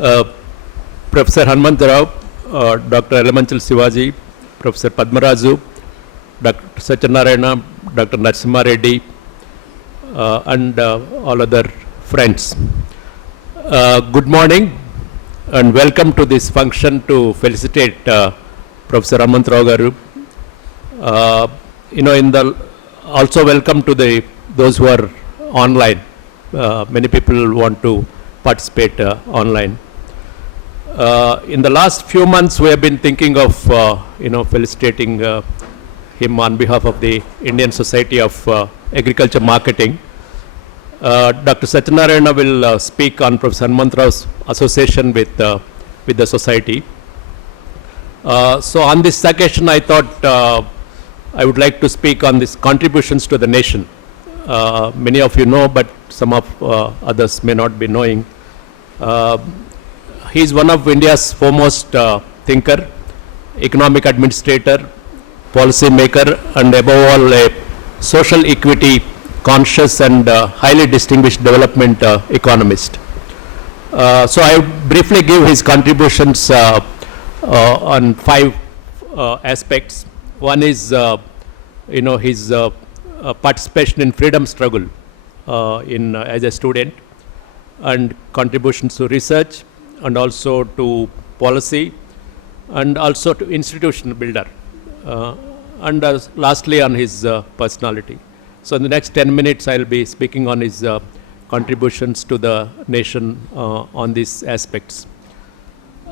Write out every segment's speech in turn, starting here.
uh, Professor Hanumantha, Dr. Elemental Sivaji, Professor Padmaraju, Dr. Satyanarayana, Dr. Narasimha Reddy, and all other friends. Good morning and welcome to this function to felicitate Professor Hanumantha garu. Also welcome to those who are online. Many people want to participate online. In the last few months, we have been thinking of, felicitating him on behalf of the Indian Society of Agriculture Marketing. Dr. Satyanarayana will speak on Professor Hanumantha's association with the society. So on this occasion, I thought I would like to speak on these contributions to the nation. Many of you know, but some of others may not be knowing. He is one of India's foremost thinker, economic administrator, policy maker, and above all a social equity conscious and highly distinguished development economist. So I briefly give his contributions on 5 aspects. One is, his participation in freedom struggle as a student, and contributions to research, and also to policy, and also to institutional builder, and lastly on his personality. So in the next 10 minutes, I'll be speaking on his contributions to the nation on these aspects.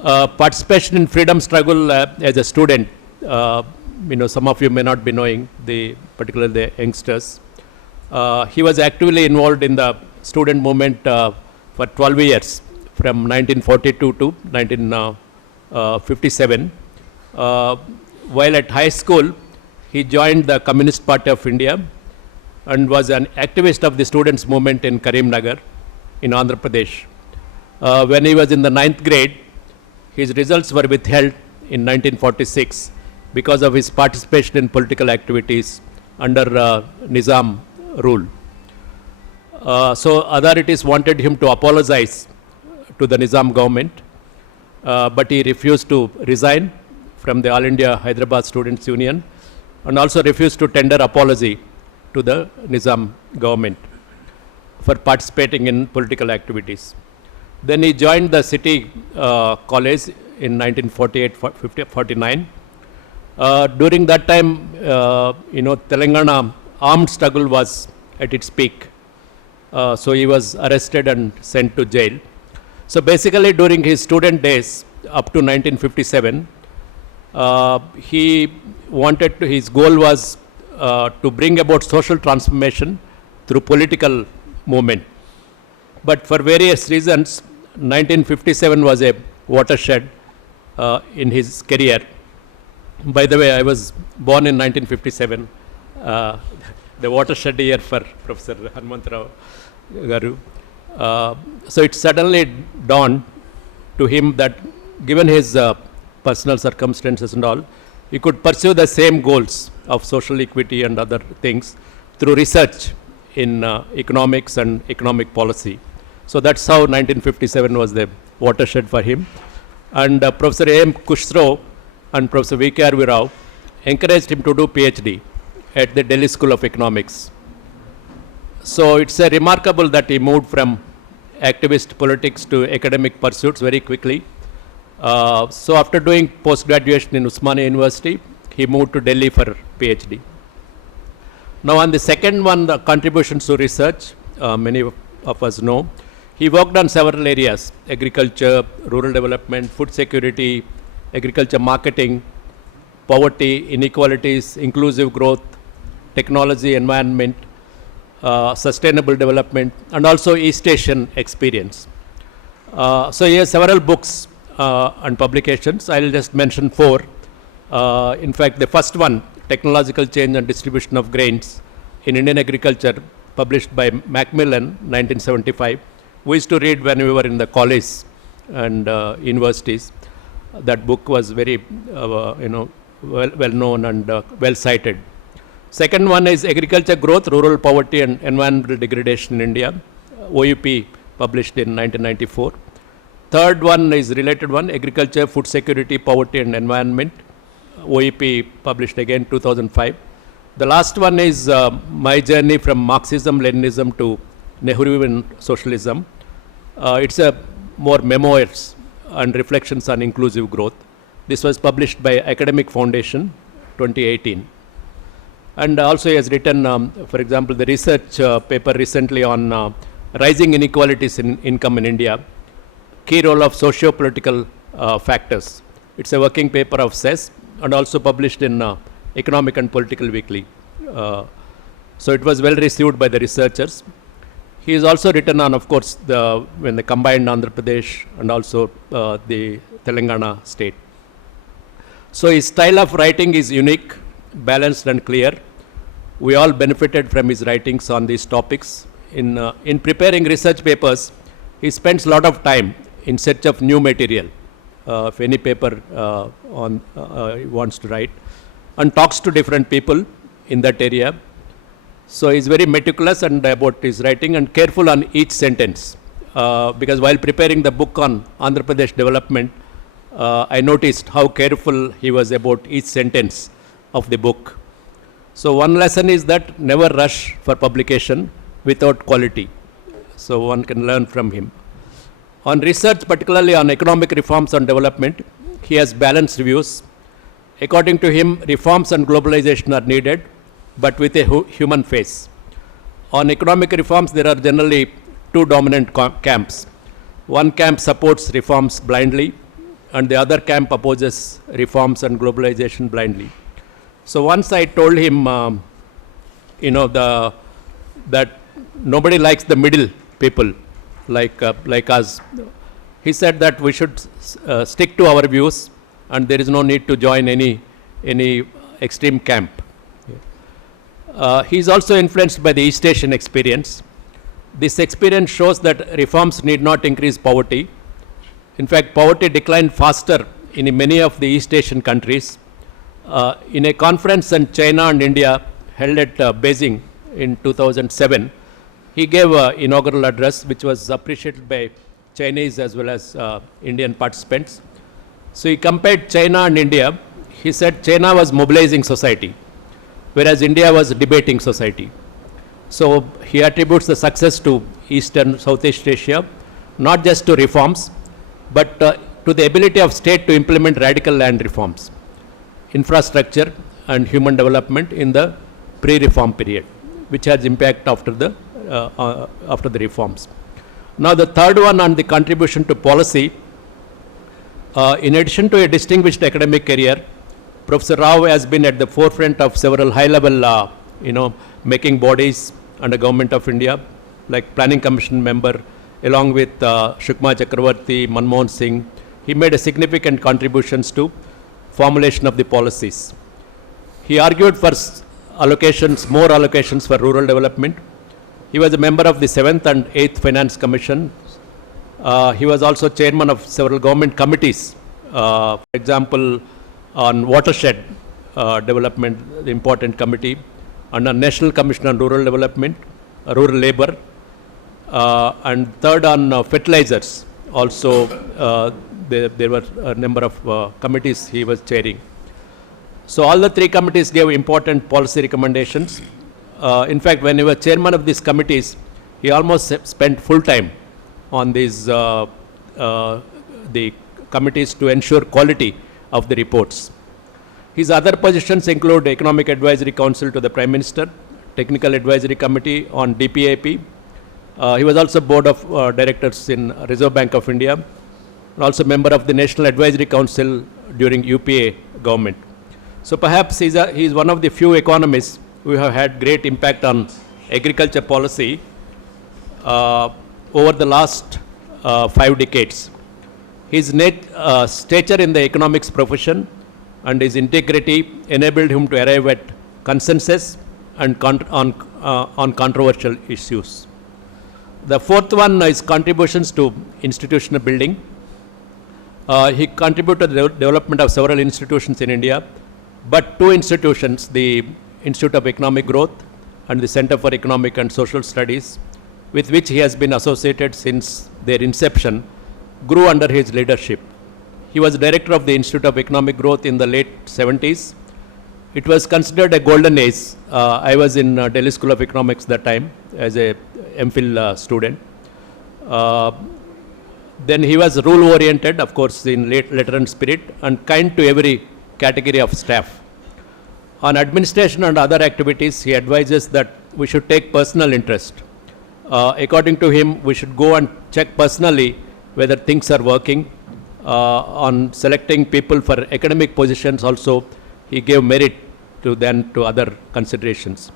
Participation in freedom struggle as a student, some of you may not be knowing, particularly the youngsters. He was actively involved in the student movement for 12 years, from 1942 to 1957. While at high school, he joined the Communist Party of India and was an activist of the students' movement in Karimnagar in Andhra Pradesh. When he was in the 9th grade, his results were withheld in 1946 because of his participation in political activities under Nizam rule. So authorities wanted him to apologize to the Nizam government, but he refused to resign from the All India Hyderabad Students' Union, and also refused to tender apology to the Nizam government for participating in political activities. Then he joined the city college in 1948-49. During that time, Telangana armed struggle was at its peak. So he was arrested and sent to jail. So basically during his student days up to 1957, his goal was to bring about social transformation through political movement. But for various reasons, 1957 was a watershed in his career. By the way, I was born in 1957, the watershed year for Professor Hanumantha garu. So it suddenly dawned to him that given his personal circumstances and all, he could pursue the same goals of social equity and other things through research in economics and economic policy. So that's how 1957 was the watershed for him. And Professor A.M. Kushro and Professor V.K.R. Rao encouraged him to do PhD at the Delhi School of Economics. So it's remarkable that he moved from activist politics to academic pursuits very quickly. So after doing post-graduation in Usmania University, he moved to Delhi for PhD. Now on the second one, the contributions to research, many of us know, he worked on several areas: agriculture, rural development, food security, agriculture marketing, poverty, inequalities, inclusive growth, technology, environment, sustainable development, and also East Asian experience. So he has several books and publications. I'll just mention 4. In fact, the first one, Technological Change and Distribution of Grains in Indian Agriculture, published by Macmillan, 1975. We used to read when we were in the college and universities. That book was very, well known and well cited. Second one is Agriculture Growth, Rural Poverty and Environmental Degradation in India, OUP, published in 1994. third one is related one, Agriculture, Food Security, Poverty and Environment. OEP published again 2005. The last one is my journey from Marxism, Leninism to Nehruvian socialism. It's a more memoirs and reflections on inclusive growth. This was published by Academic Foundation, 2018. And also he has written, for example, the research paper recently on rising inequalities in income in India, key role of socio-political factors. It's a working paper of SES and also published in Economic and Political Weekly. So it was well received by the researchers. He has also written on, of course, when the combined Andhra Pradesh and also the Telangana state. So his style of writing is unique, balanced and clear. We all benefited from his writings on these topics. In preparing research papers, he spends a lot of time in search of new material, if any paper he wants to write, and talks to different people in that area. So he's very meticulous and about his writing and careful on each sentence. Because while preparing the book on Andhra Pradesh development, I noticed how careful he was about each sentence of the book. So one lesson is that never rush for publication without quality. So one can learn from him. On research, particularly on economic reforms and development, he has balanced views. According to him, reforms and globalization are needed, but with a human face. On economic reforms, there are generally two dominant camps. One camp supports reforms blindly, and the other camp opposes reforms and globalization blindly. So once I told him, that nobody likes the middle people like us. He said that we should stick to our views, and there is no need to join any extreme camp. He is also influenced by the East Asian experience. This experience shows that reforms need not increase poverty. In fact, poverty declined faster in many of the East Asian countries. In a conference in China and India held at Beijing in 2007, he gave an inaugural address which was appreciated by Chinese as well as Indian participants. So he compared China and India. He said China was mobilizing society, whereas India was debating society. So he attributes the success to East and Southeast Asia, not just to reforms, but to the ability of state to implement radical land reforms, infrastructure and human development in the pre-reform period, which has impact after the reforms. Now the third one on the contribution to policy, in addition to a distinguished academic career, Professor Rao has been at the forefront of several high-level, making bodies under Government of India, like Planning Commission member, along with Shukma Chakravarti, Manmohan Singh. He made a significant contributions to formulation of the policies. He argued for more allocations for rural development. He was a member of the 7th and 8th Finance Commission. He was also chairman of several government committees, for example, on watershed development, the important committee, and a National Commission on Rural Development, Rural Labour, and third on fertilizers. Also, there were a number of committees he was chairing. So all the three committees gave important policy recommendations. In fact, when he was chairman of these committees, he almost spent full time on these the committees to ensure quality of the reports. His other positions include Economic Advisory Council to the Prime Minister, Technical Advisory Committee on DPAP. He was also board of directors in Reserve Bank of India, and also member of the National Advisory Council during UPA government. So perhaps he is one of the few economists who have had great impact on agriculture policy over the last 5 decades. His stature in the economics profession and his integrity enabled him to arrive at consensus and on controversial issues. The fourth one is contributions to institutional building. He contributed to the development of several institutions in India, but 2 institutions, the Institute of Economic Growth and the Center for Economic and Social Studies, with which he has been associated since their inception, grew under his leadership. He was director of the Institute of Economic Growth in the late 70s. It was considered a golden age. I was in Delhi School of Economics that time as a MPhil student. Then he was rule-oriented, of course, in letter and spirit, and kind to every category of staff. On administration and other activities, he advises that we should take personal interest. According to him, we should go and check personally whether things are working. On selecting people for academic positions also, he gave merit to other considerations.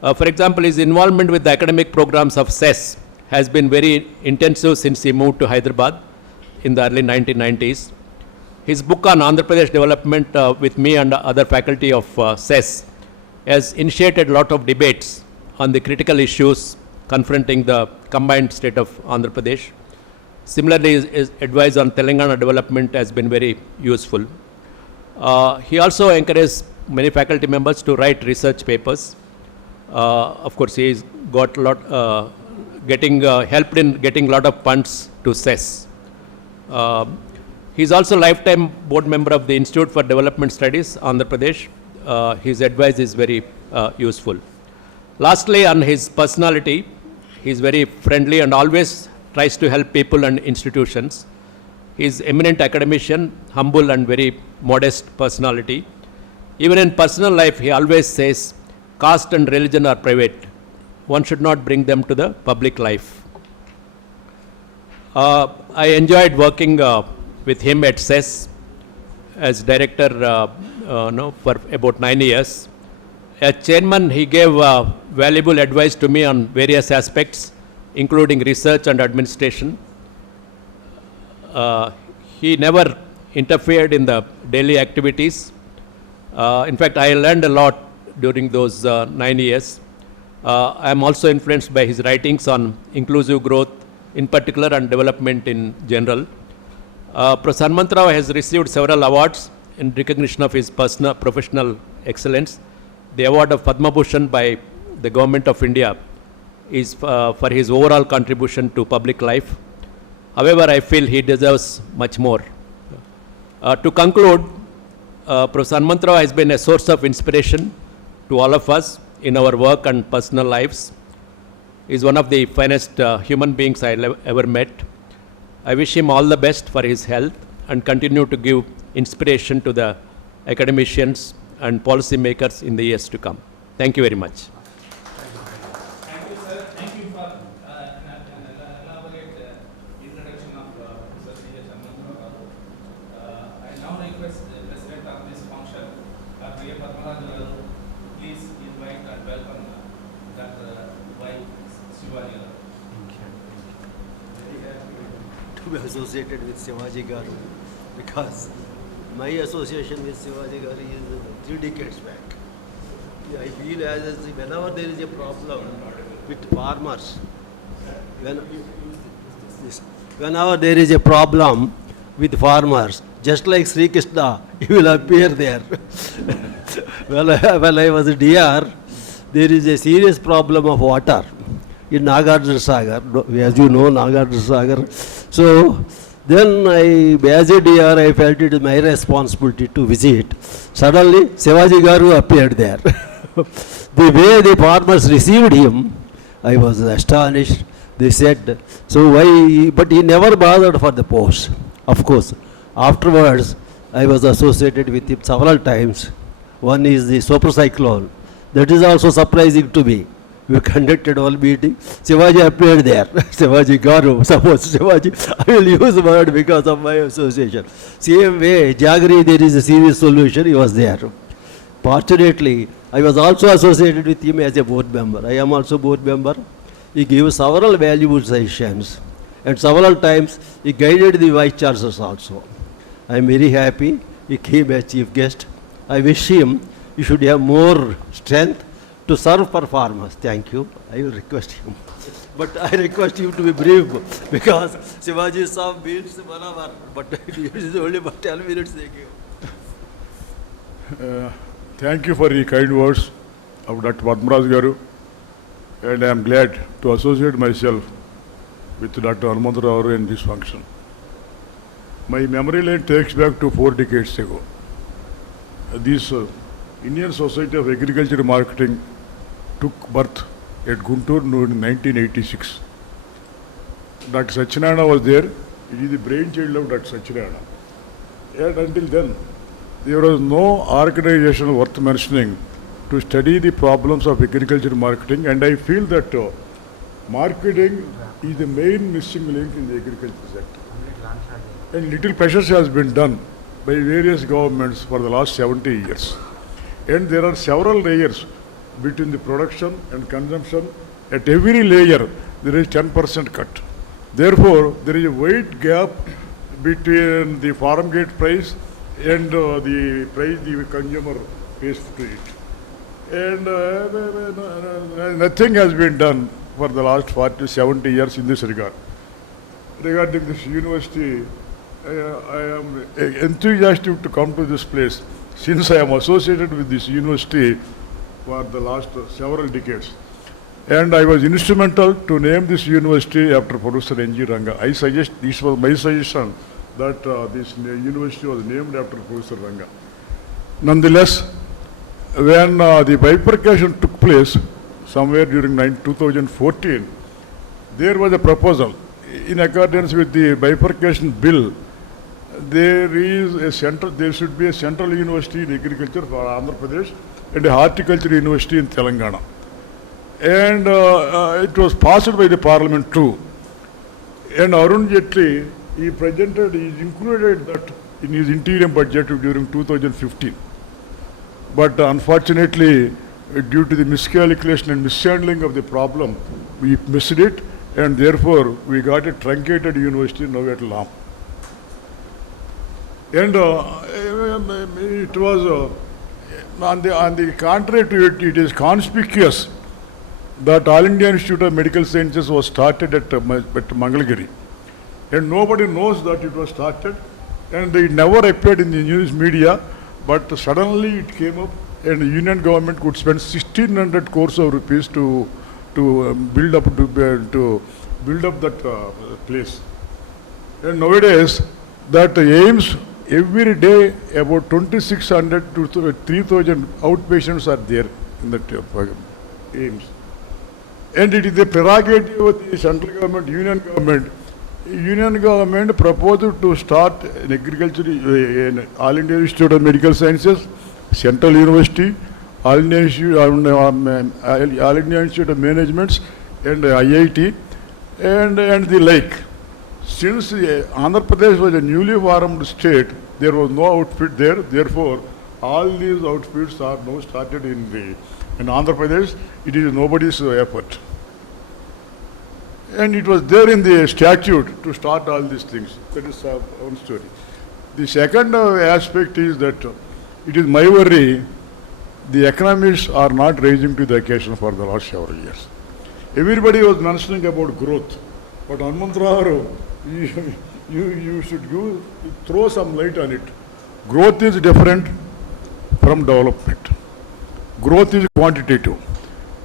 For example, his involvement with the academic programs of SES has been very intensive since he moved to Hyderabad in the early 1990s. His book on Andhra Pradesh development with me and other faculty of SES has initiated a lot of debates on the critical issues confronting the combined state of Andhra Pradesh. Similarly, his advice on Telangana development has been very useful. He also encouraged many faculty members to write research papers. Of course, he's got a lot, helped in getting a lot of funds to SES. He's also a lifetime board member of the Institute for Development Studies, Andhra Pradesh. His advice is very useful. Lastly, on his personality, he's very friendly and always tries to help people and institutions. He's eminent academician, humble and very modest personality. Even in personal life, he always says, caste and religion are private. One should not bring them to the public life. I enjoyed working with him at SES as director for about 9 years. As chairman, he gave valuable advice to me on various aspects, including research and administration. He never interfered in the daily activities. In fact, I learned a lot during those 9 years. I am also influenced by his writings on inclusive growth in particular and development in general. Prof. Hanumantha has received several awards in recognition of his personal professional excellence. The award of Padma Bhushan by the Government of India is for his overall contribution to public life. However, I feel he deserves much more. To conclude, Prof. Hanumantha has been a source of inspiration to all of us in our work and personal lives. He is one of the finest human beings I ever met. I wish him all the best for his health and continue to give inspiration to the academicians and policy makers in the years to come. Thank you very much. Thank you, sir. Thank you for an elaborate introduction of Mr. C.H. Hanumantha. I now request the president of this function, Dr. A. Padmaraj, please invite and welcome Dr. Y. Shivaji. Very happy to be associated with Shivaji Garu because my association with Shivaji Garu is 3 decades back. I feel as whenever there is a problem with farmers, whenever there is a problem with farmers, just like Sri Krishna, he will appear there. When I was a DR, there is a serious problem of water in Nagarjuna Sagar, as you know, Nagarjuna Sagar. So then as a DR, I felt it is my responsibility to visit. Suddenly, Shivaji Garu appeared there. The way the farmers received him, I was astonished. They said, so why, but he never bothered for the post. Of course, afterwards, I was associated with him several times. One is the super cyclone. That is also surprising to me. We conducted one meeting. Shivaji appeared there. Shivaji Garu, suppose Shivaji, I will use the word because of my association. Same way, Jagri, there is a serious solution, he was there. Fortunately, I was also associated with him as a board member. I am also board member. He gave several valuable suggestions. And several times, he guided the vice chancellors also. I am very happy. He came as chief guest. I wish him, he should have more strength to serve for farmers. Thank you. I will request him. But I request you to be brief because Shivaji Saab means 1 hour. But it is only about 10 minutes they gave. Thank you for the kind words of Dr. Padmaraj Garu, and I am glad to associate myself with Dr. Hanumantha in this function. my memory lane takes back to 4 decades ago. This Indian Society of Agriculture Marketing took birth at Guntur in 1986. Dr. Satyanarayana was there. It is the brainchild of Dr. Satyanarayana. And until then, there was no organization worth mentioning to study the problems of agriculture marketing, and I feel that marketing is the main missing link in the agriculture sector. And little pressure has been done by various governments for the last 70 years. And there are several layers between the production and consumption. At every layer, there is 10% cut. Therefore, there is a wide gap between the farm gate price and the price the consumer pays to it. And nothing has been done for the last 40, 70 years in this regard. Regarding this university, I am enthusiastic to come to this place since I am associated with this university for the last several decades. And I was instrumental to name this university after Professor N.G. Ranga. This was my suggestion that this university was named after Professor Ranga. Nonetheless, when the bifurcation took place somewhere during 2014, there was a proposal in accordance with the bifurcation bill. There should be a central university in agriculture for Andhra Pradesh and a horticulture university in Telangana. And it was passed by the parliament too. And Arun Jaitley, he included that in his interim budget during 2015. But unfortunately, due to the miscalculation and mishandling of the problem, we missed it, and therefore we got a truncated university now at Lam. And it was, on the contrary to it, it is conspicuous that All India Institute of Medical Sciences was started at Mangalagiri. And nobody knows that it was started, and it never appeared in the news media, but suddenly it came up, and the union government could spend 1,600 crores of rupees to build up that place. And nowadays, that aims every day about 2,600 to 3,000 outpatients are there in that aims. And it is the prerogative of the central government, union government. Union government proposed to start an agriculture, All India Institute of Medical Sciences, Central University, All India Institute of Management, and IIT, and the like. Since Andhra Pradesh was a newly formed state, there was no outfit there. Therefore, all these outfits are now started in Andhra Pradesh. It is nobody's effort. And it was there in the statute to start all these things. That is one story. The second aspect is that it is my worry, the economists are not rising to the occasion for the last several years. Everybody was mentioning about growth, but Hanumantha, you should throw some light on it. Growth is different from development. Growth is quantitative,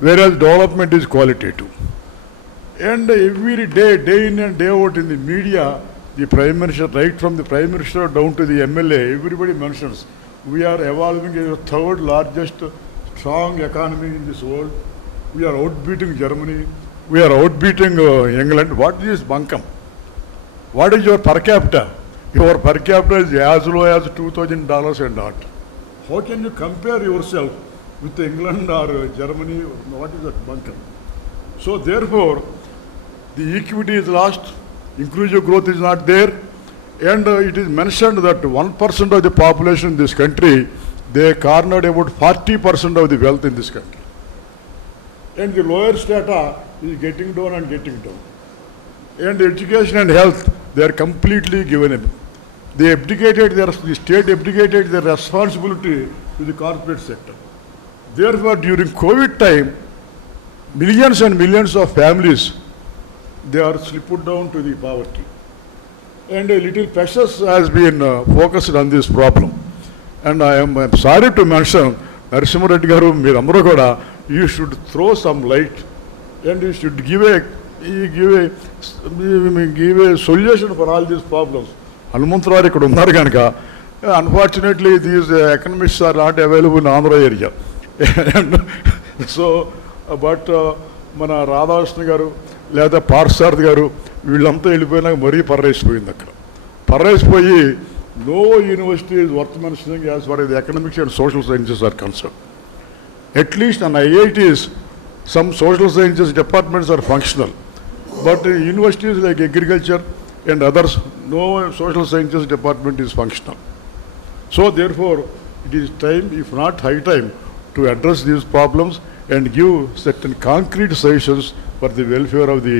whereas development is qualitative. And every day, day in and day out in the media, the Prime Minister, right from the Prime Minister down to the MLA, everybody mentions we are evolving as the third largest strong economy in this world. We are outbeating Germany. We are outbeating England. What is bunkum? What is your per capita? Your per capita is as low as $2,000 and not. How can you compare yourself with England or Germany? What is that bunkum? So therefore, the equity is lost, inclusive growth is not there, and it is mentioned that 1% of the population in this country, they cornered about 40% of the wealth in this country. And the lower strata is getting down and getting down. And education and health, they are completely given up. The state abdicated their responsibility to the corporate sector. Therefore, during COVID time, millions and millions of families, they are slipped down to the poverty. And a little pressure has been focused on this problem. And I am sorry to mention, Narasimha Reddy garu, meerandaru kuda, you should throw some light, and you should give a solution for all these problems. Hanumantharao ఇక్కడ ఉన్నారు కనుక unfortunately these economics are not available in Andhra area. So but మన రాధాకృష్ణ గారు లేదా పార్సారథి గారు వీళ్ళంతా వెళ్ళిపోయినాక మరీ పర్రేసిపోయింది అక్కడ. పర్రేసిపోయి no university is worth mentioning as far the economics and social sciences are concern. At least on IITs, some social sciences departments are functional. But universities like agriculture and others, no social sciences department is functional. So therefore, it is time, if not high time, to address these problems and give certain concrete solutions for the welfare of the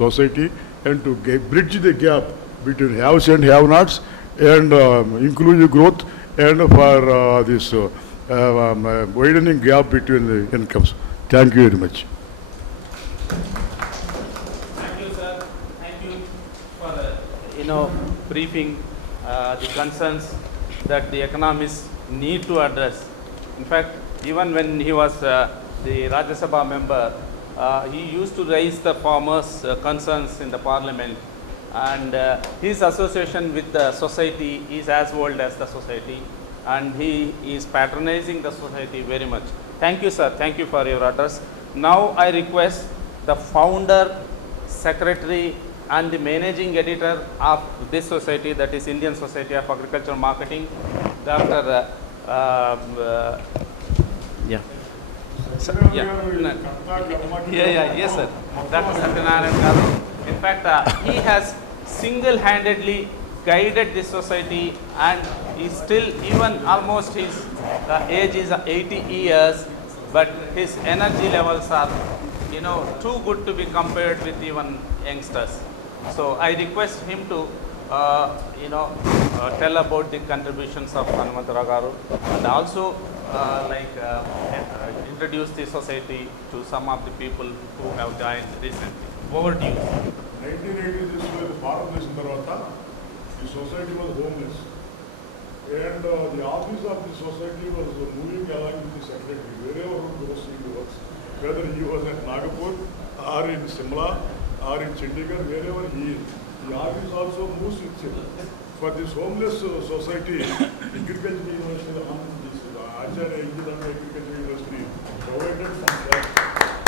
society and to bridge the gap between haves and have-nots and inclusive growth and for this widening gap between the incomes. Thank you very much. Thank you, sir. Thank you for briefing the concerns that the economists need to address. In fact, even when he was the Rajya Sabha member, he used to raise the farmers' concerns in the parliament, and his association with the society is as old as the society, and he is patronizing the society very much. Thank you, sir. Thank you for your address. Now I request the founder, secretary and the managing editor of this society, that is Indian Society of Agricultural Marketing, Dr. Yes, sir. Dr. Satyanarayan Garu. In fact, he has single-handedly guided this society, and is still, even almost his age is 80 years, but his energy levels are too good to be compared with even youngsters. So I request him to tell about the contributions of Hanumantha Garu, and also introduce the society to some of the people who have joined recently. Over to you. 1980s భారతదేశం తర్వాత the society was homeless, and the office of the society was moving along with the secretary wherever he was seeing the works, whether he was at Nagpur or in Simla or in Chandigarh, wherever he is. The office also moves with him. For this homeless society, Agriculture University, Acharya Engineering Agriculture University provided some cash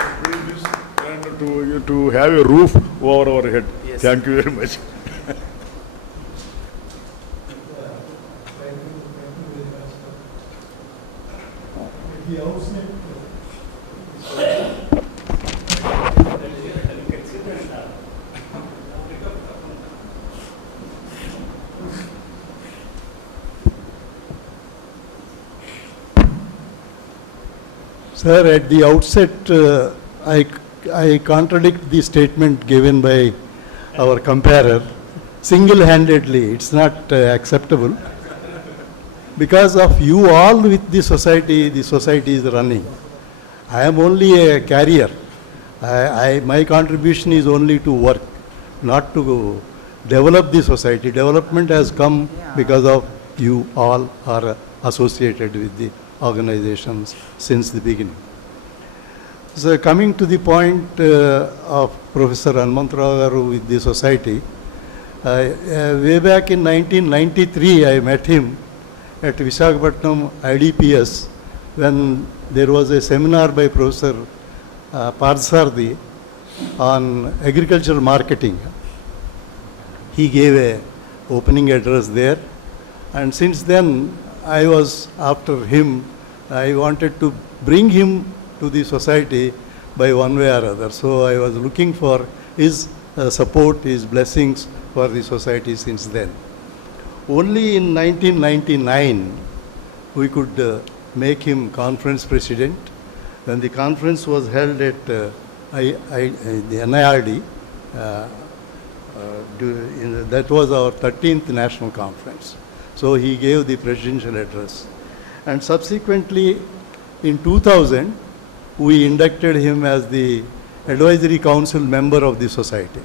to do this and to have a roof over our head. Yes. Thank you very much. Sir, at the outset, I contradict the statement given by our comparer. Single-handedly, it's not acceptable. Because of you all with the society is running. I am only a carrier. My contribution is only to work, not to develop the society. Development has come because of you all are associated with the organizations since the beginning. So coming to the point of Professor Hanumantha Garu with the society, way back in 1993 I met him at Visakhapatnam IDPS when there was a seminar by Professor Parsardi on agricultural marketing. He gave a opening address there, and since then I was after him. I wanted to bring him to the society by one way or other. So I was looking for his support, his blessings for the society since then. Only in 1999 we could make him conference president. When the conference was held at the NIRD, that was our 13th national conference. So he gave the presidential address. And subsequently, in 2000, we inducted him as the advisory council member of the society,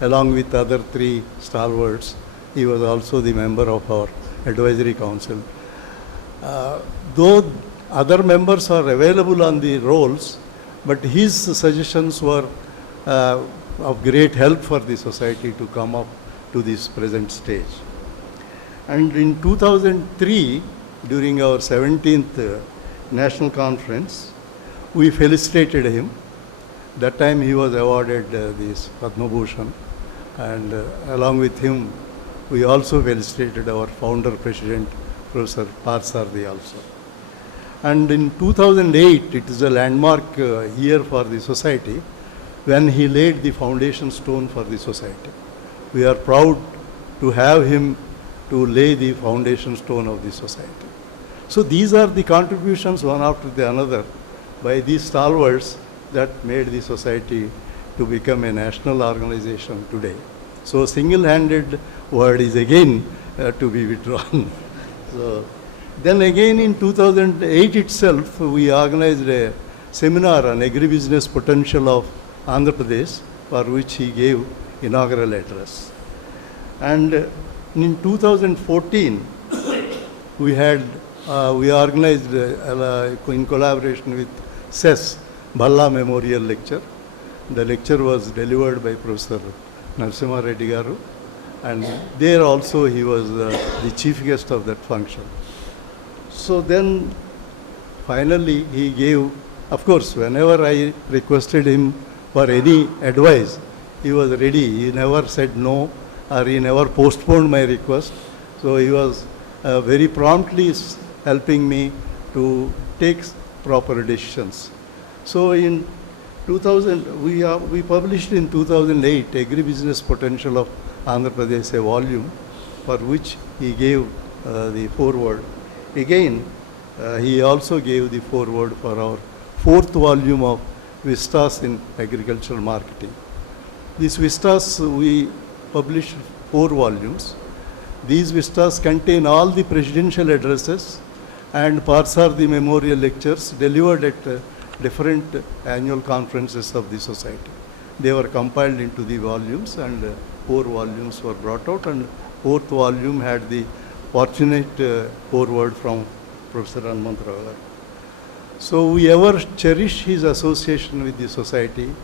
along with other 3 stalwarts. He was also the member of our advisory council. Though other members are available on the rolls, but his suggestions were of great help for the society to come up to this present stage. And in 2003, during our 17th national conference, we felicitated him. That time he was awarded this Padma Bhushan, and along with him, we also felicitated our founder president, Professor Parsardi also. And in 2008, it is a landmark year for the society when he laid the foundation stone for the society. We are proud to have him to lay the foundation stone of the society. So these are the contributions one after the another by these stalwarts that made the society to become a national organization today. So single-handed word is again to be withdrawn. So then again in 2008 itself, we organized a seminar on agribusiness potential of Andhra Pradesh, for which he gave inaugural address. And in 2014, we organized in collaboration with CES, Bhalla Memorial Lecture. The lecture was delivered by Professor Narasimha Reddy Garu, and there also he was the chief guest of that function. So then finally he gave, of course, whenever I requested him for any advice, he was ready. He never said no, or he never postponed my request. So he was very promptly helping me to take proper decisions. So in 2000, we published in 2008 Agribusiness Potential of Andhra Pradesh, a volume for which he gave the foreword. Again, he also gave the foreword for our 4th volume of Vistas in Agricultural Marketing. These Vistas, we published 4 volumes. These Vistas contain all the presidential addresses and Parsardi memorial lectures delivered at different annual conferences of the society. They were compiled into the volumes, and 4 volumes were brought out, and 4th volume had the fortunate foreword from Professor Hanumantha. So we ever cherish his association with the society.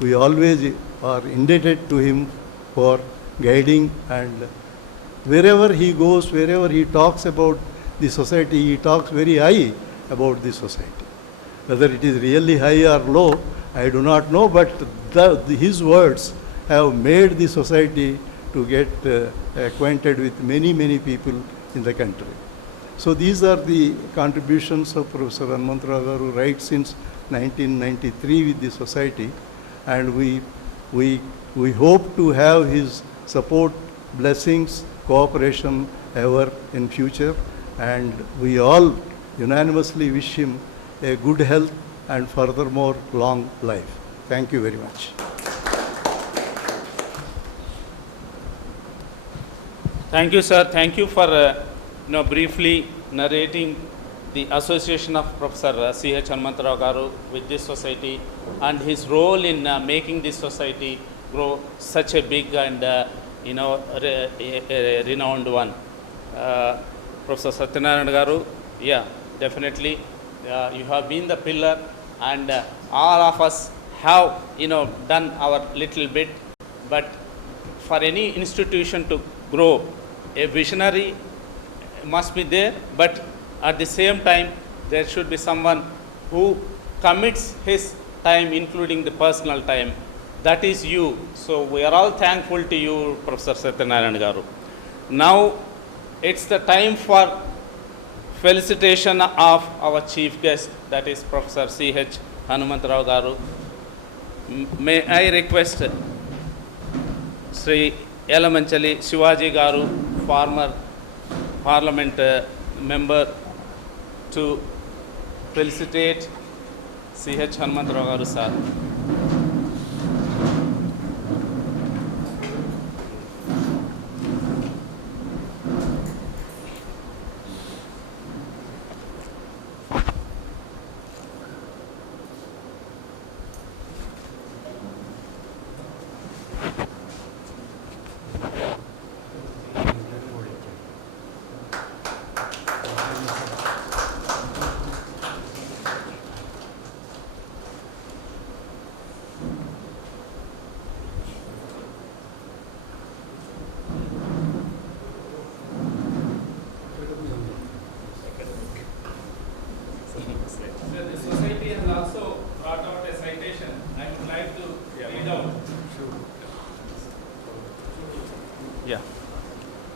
We always are indebted to him for guiding, and wherever he goes, wherever he talks about the society, he talks very high about the society. Whether it is really high or low, I do not know, but his words have made the society to get acquainted with many, many people in the country. So these are the contributions of Professor Hanumantha Garu right since 1993 with the society, and we hope to have his support, blessings, cooperation ever in future, and we all unanimously wish him a good health and furthermore long life. Thank you very much. Thank you, sir. Thank you for briefly narrating the association of Professor C.H. Hanumantha Garu with this society and his role in making this society grow such a big and renowned one. Professor Satyanarayana Garu, yeah, definitely you have been the pillar, and all of us have done our little bit, but for any institution to grow, a visionary must be there, but at the same time there should be someone who commits his time, including the personal time. That is you. So we are all thankful to you, Professor Satyanarayana Garu. Now it's the time for felicitation of our chief guest, that is Professor C.H. Hanumantha Garu. May I request Sri Yelamanchali Shivaji Garu, former Parliament member, to felicitate C.H. Hanumantha Garu sir.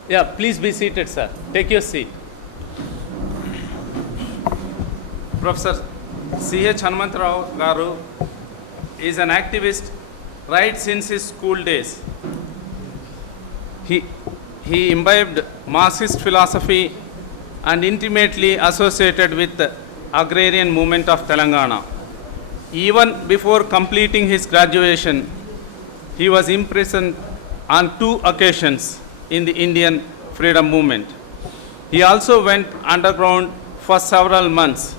Yeah, please be seated, sir. Take your seat. Professor C.H. Hanumantha Garu is an activist right since his school days. He imbibed Marxist philosophy and intimately associated with the agrarian movement of Telangana. Even before completing his graduation, he was imprisoned on 2 occasions in the Indian freedom movement. He also went underground for several months.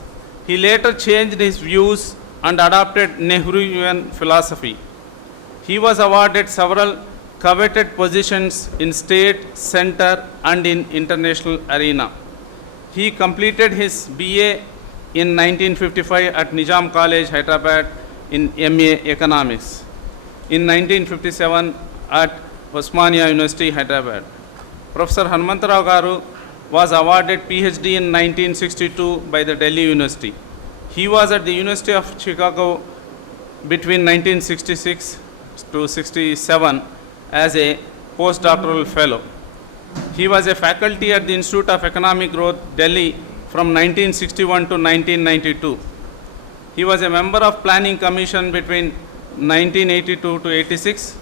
He later changed his views and adopted Nehruvian philosophy. He was awarded several coveted positions in state, center, and in international arena. He completed his BA in 1955 at Nizam College, Hyderabad, in MA Economics. In 1957 at Osmania University, Hyderabad. Professor Hanumantha Garu was awarded PhD in 1962 by the Delhi University. He was at the University of Chicago between 1966 to 67 as a postdoctoral fellow. He was a faculty at the Institute of Economic Growth, Delhi from 1961 to 1992. He was a member of Planning Commission between 1982 to 86.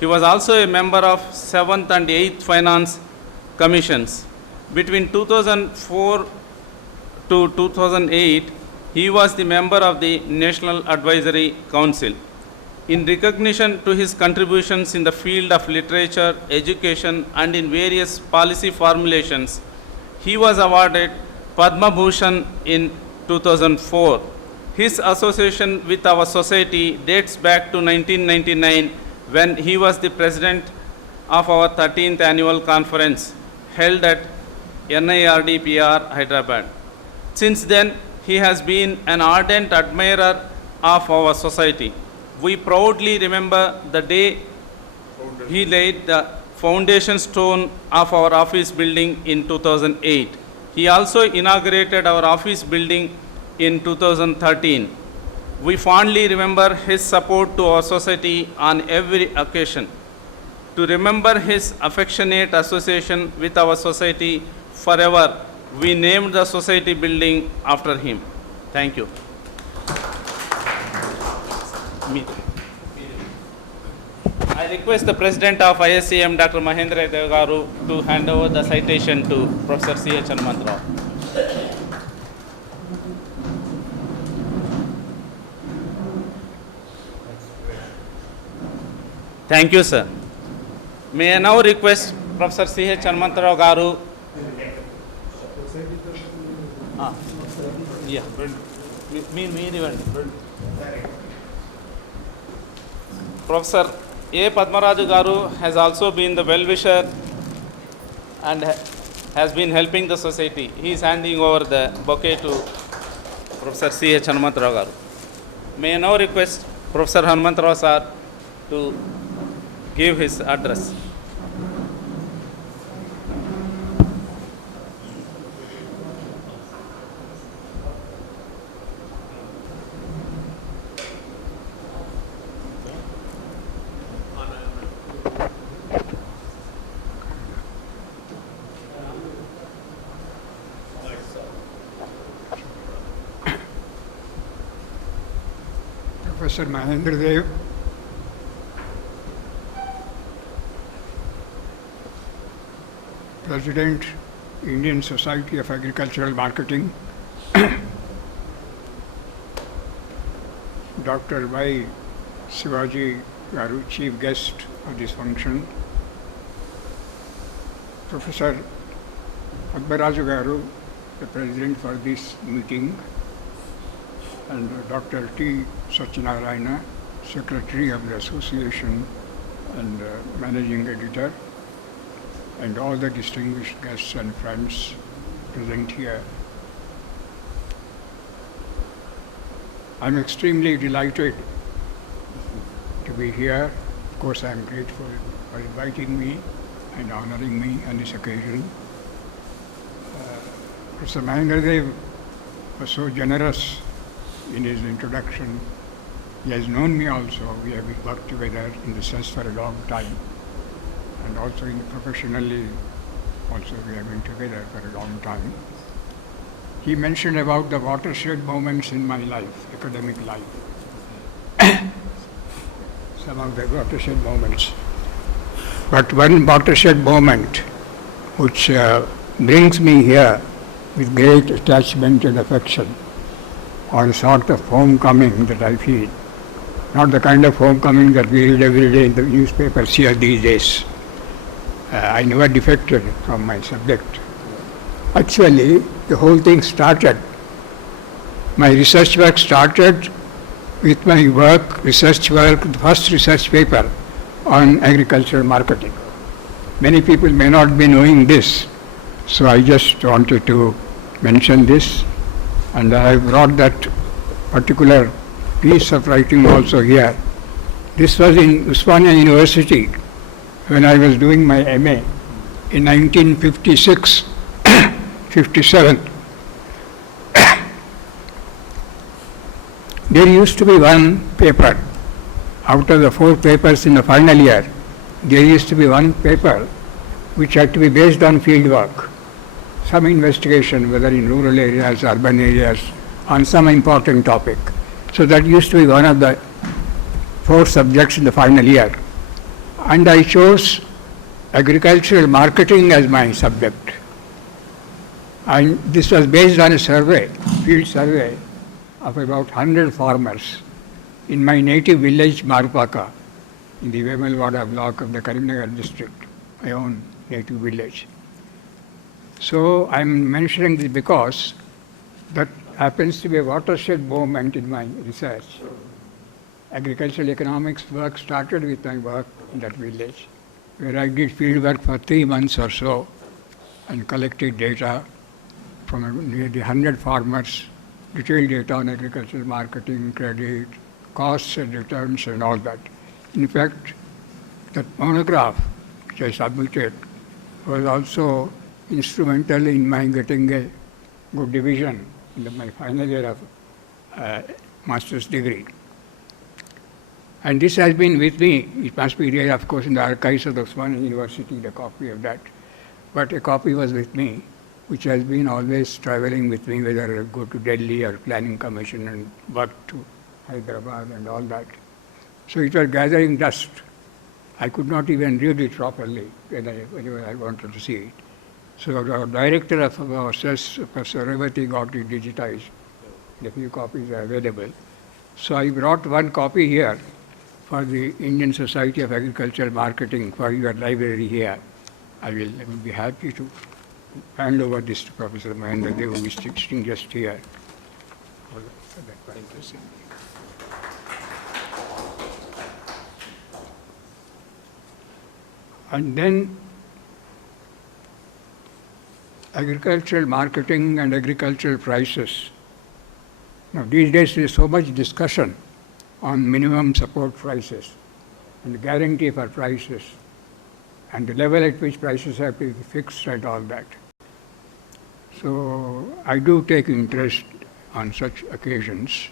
He was also a member of 7th and 8th Finance Commissions. Between 2004 to 2008, he was the member of the National Advisory Council. In recognition to his contributions in the field of literature, education, and in various policy formulations, he was awarded Padma Bhushan in 2004. His association with our society dates back to 1999 when he was the president of our 13th annual conference held at NIRDPR Hyderabad. Since then, he has been an ardent admirer of our society. We proudly remember the day he laid the foundation stone of our office building in 2008. He also inaugurated our office building in 2013. We fondly remember his support to our society on every occasion. To remember his affectionate association with our society forever, we named the society building after him. Thank you. I request the President of ISCM, Dr. Mahendra Garu, to hand over the citation to Professor C.H. Hanumantha. Thank you, sir. May I now request Professor C.H. Hanumantha Garu. Yeah. Professor A. Padmaraju Garu has also been the well-wisher and has been helping the society. He is handing over the bouquet to Professor C.H. Hanumantha Garu. May I now request Professor Hanumantha sir to give his address. Professor Mahendra Dev, President, Indian Society of Agricultural Marketing, Dr. Y. Shivaji Garu, Chief Guest of this function, Professor Padmaraju Garu, the President for this meeting, and Dr. T. Satyanarayana, Secretary of the Association and Managing Editor, and all the distinguished guests and friends present here. I'm extremely delighted to be here. Of course, I'm grateful for inviting me and honoring me on this occasion. Professor Mahendra Dev was so generous in his introduction. He has known me also. We have worked together in the sense for a long time, and also professionally also we have been together for a long time. He mentioned about the watershed moments in my life, academic life. Some of the watershed moments. But one watershed moment which brings me here with great attachment and affection, or a sort of homecoming that I feel. Not the kind of homecoming that we read every day in the newspapers here these days. I never defected from my subject. Actually, the whole thing started, my research work started with my work, research work, the first research paper on agricultural marketing. Many people may not be knowing this, so I just wanted to mention this, and I have brought that particular piece of writing also here. This was in Usmania University when I was doing my MA in 1956, 57. There used to be one paper, out of the 4 papers in the final year, there used to be one paper which had to be based on field work, some investigation, whether in rural areas, urban areas, on some important topic. So that used to be one of the 4 subjects in the final year. And I chose agricultural marketing as my subject. And this was based on a survey, field survey, of about 100 farmers in my native village, Marupaka, in the Vemalwada block of the Karimnagar district, my own native village. So I'm mentioning this because that happens to be a watershed moment in my research. Agricultural economics work started with my work in that village, where I did field work for 3 months or so and collected data from nearly 100 farmers, detailed data on agricultural marketing, credit, costs and returns and all that. In fact, that monograph which I submitted was also instrumental in my getting a good division in my final year of master's degree. And this has been with me. It must be there, of course, in the archives of the Osmania University, the copy of that. But a copy was with me, which has been always traveling with me, whether I go to Delhi or Planning Commission and work to Hyderabad and all that. So it was gathering dust. I could not even read it properly whenever I wanted to see it. So our director of our research, Professor Revati, got it digitized. A few copies are available. So I brought one copy here for the Indian Society of Agricultural Marketing for your library here. I will be happy to hand over this to Professor Mahendra Dev, who is sitting just here. And then agricultural marketing and agricultural prices. Now these days there is so much discussion on minimum support prices and the guarantee for prices and the level at which prices have to be fixed and all that. So I do take interest on such occasions.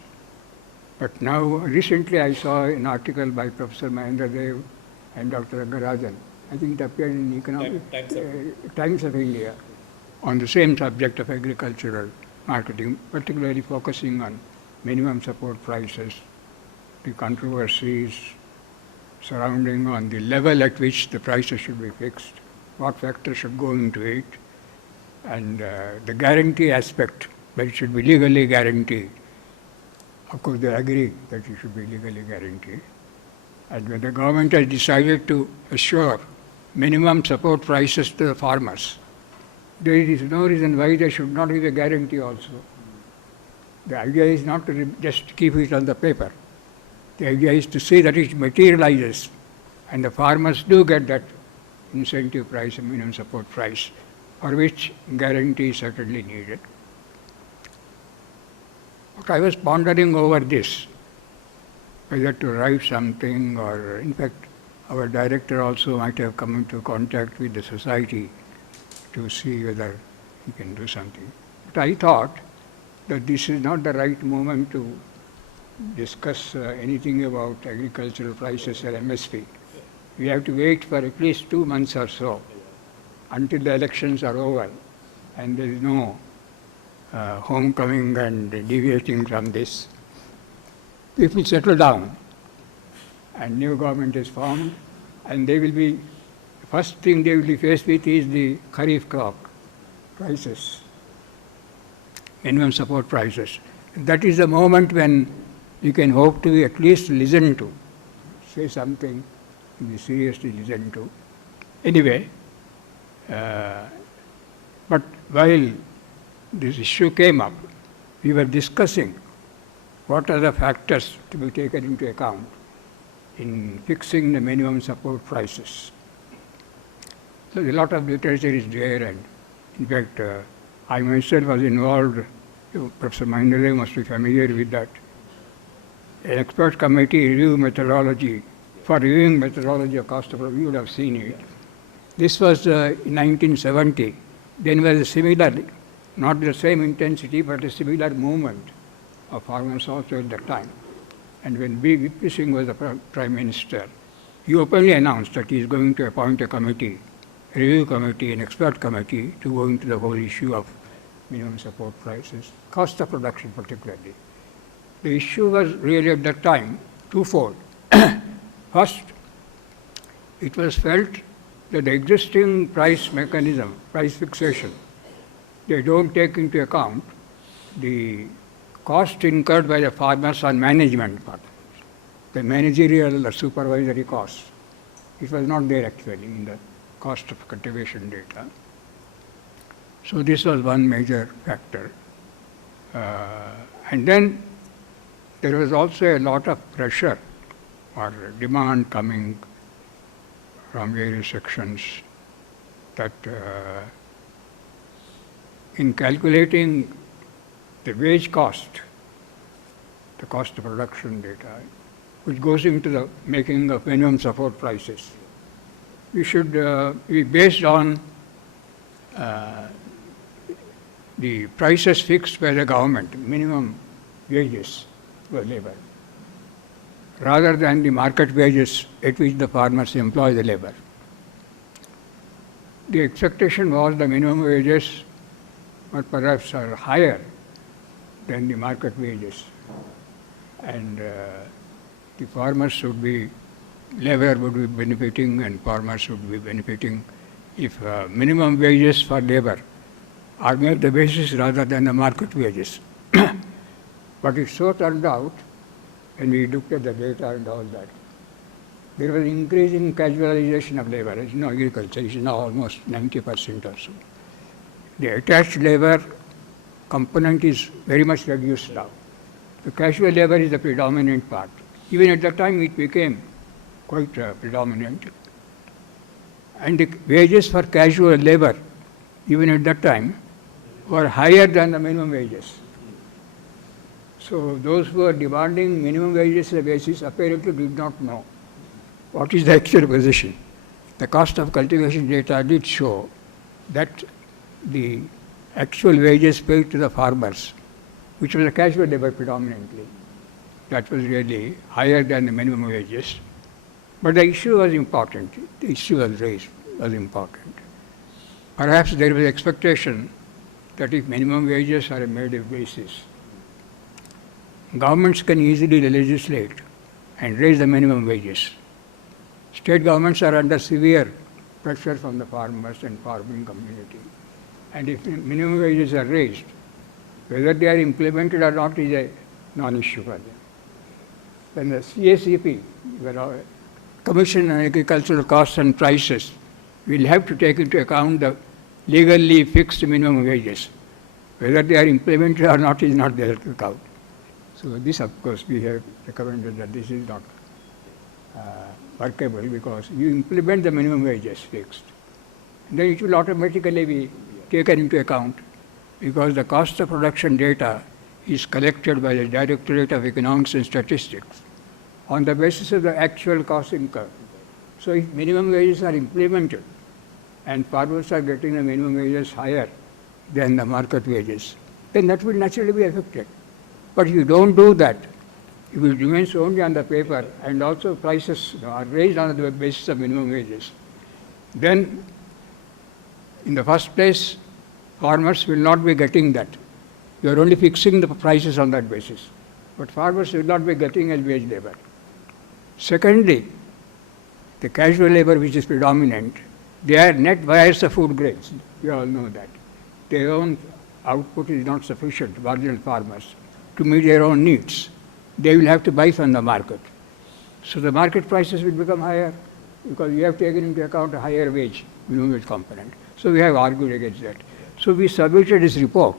But now recently I saw an article by Professor Mahendra Dev and Dr. Rangarajan. I think it appeared in Times of India on the same subject of agricultural marketing, particularly focusing on minimum support prices, the controversies surrounding on the level at which the prices should be fixed, what factors should go into it, and the guarantee aspect, that it should be legally guaranteed. Of course, they agree that it should be legally guaranteed. And when the government has decided to assure minimum support prices to the farmers, there is no reason why there should not be a guarantee also. The idea is not to just keep it on the paper. The idea is to see that it materializes and the farmers do get that incentive price and minimum support price, for which guarantee is certainly needed. But I was pondering over this, whether to write something, or in fact our director also might have come into contact with the society to see whether he can do something. But I thought that this is not the right moment to discuss anything about agricultural prices or MSP. We have to wait for at least 2 months or so until the elections are over and there is no homecoming and deviating from this. People settle down and new government is formed, and they will be, first thing they will be faced with is the kharif crop prices, minimum support prices. That is the moment when you can hope to be at least listened to, say something, be seriously listened to. Anyway, but while this issue came up, we were discussing what are the factors to be taken into account in fixing the minimum support prices. So a lot of literature is there, and in fact, I myself was involved. Professor Mahindra must be familiar with that. An expert committee review methodology, for reviewing methodology of cost of production, you would have seen it. This was in 1970. Then was a similar, not the same intensity, but a similar movement of farmers also at that time. And when V.P. Singh was the Prime Minister, he openly announced that he is going to appoint a committee, a review committee, an expert committee to go into the whole issue of minimum support prices, cost of production particularly. The issue was really at that time twofold. First, it was felt that the existing price mechanism, price fixation, they don't take into account the cost incurred by the farmers on management part, the managerial or supervisory costs. It was not there actually in the cost of cultivation data. So this was one major factor. And then there was also a lot of pressure or demand coming from various sections that in calculating the wage cost, the cost of production data, which goes into the making of minimum support prices, we should be based on the prices fixed by the government, minimum wages for labor, rather than the market wages at which the farmers employ the labor. The expectation was the minimum wages but perhaps are higher than the market wages, and the farmers should be, labor would be benefiting and farmers should be benefiting if minimum wages for labor are made the basis rather than the market wages. But it so turned out, when we looked at the data and all that, there was increasing casualization of labor. As you know, agriculture is now almost 90% or so. The attached labor component is very much reduced now. The casual labor is the predominant part. Even at that time, it became quite predominant. And the wages for casual labor, even at that time, were higher than the minimum wages. So those who are demanding minimum wages as a basis apparently did not know what is the actual position. The cost of cultivation data did show that the actual wages paid to the farmers, which was a casual labor predominantly, that was really higher than the minimum wages. But the issue was important. The issue was raised, was important. Perhaps there was expectation that if minimum wages are made a basis, governments can easily legislate and raise the minimum wages. State governments are under severe pressure from the farmers and farming community. And if minimum wages are raised, whether they are implemented or not is a non-issue for them. Then the CACP, Commission on Agricultural Costs and Prices, will have to take into account the legally fixed minimum wages. Whether they are implemented or not is not there to account. So this, of course, we have recommended that this is not workable, because you implement the minimum wages fixed, then it will automatically be taken into account, because the cost of production data is collected by the Directorate of Economics and Statistics on the basis of the actual cost incurred. So if minimum wages are implemented and farmers are getting the minimum wages higher than the market wages, then that will naturally be affected. But if you don't do that, if it remains only on the paper and also prices are raised on the basis of minimum wages, then In the first place, farmers will not be getting that. You are only fixing the prices on that basis. But farmers will not be getting as wage labor. Secondly, the casual labor which is predominant, they are net buyers of food grains. You all know that. Their own output is not sufficient, marginal farmers, to meet their own needs. They will have to buy from the market. So the market prices will become higher because you have taken into account a higher wage, minimum wage component. So we have argued against that. So we submitted this report.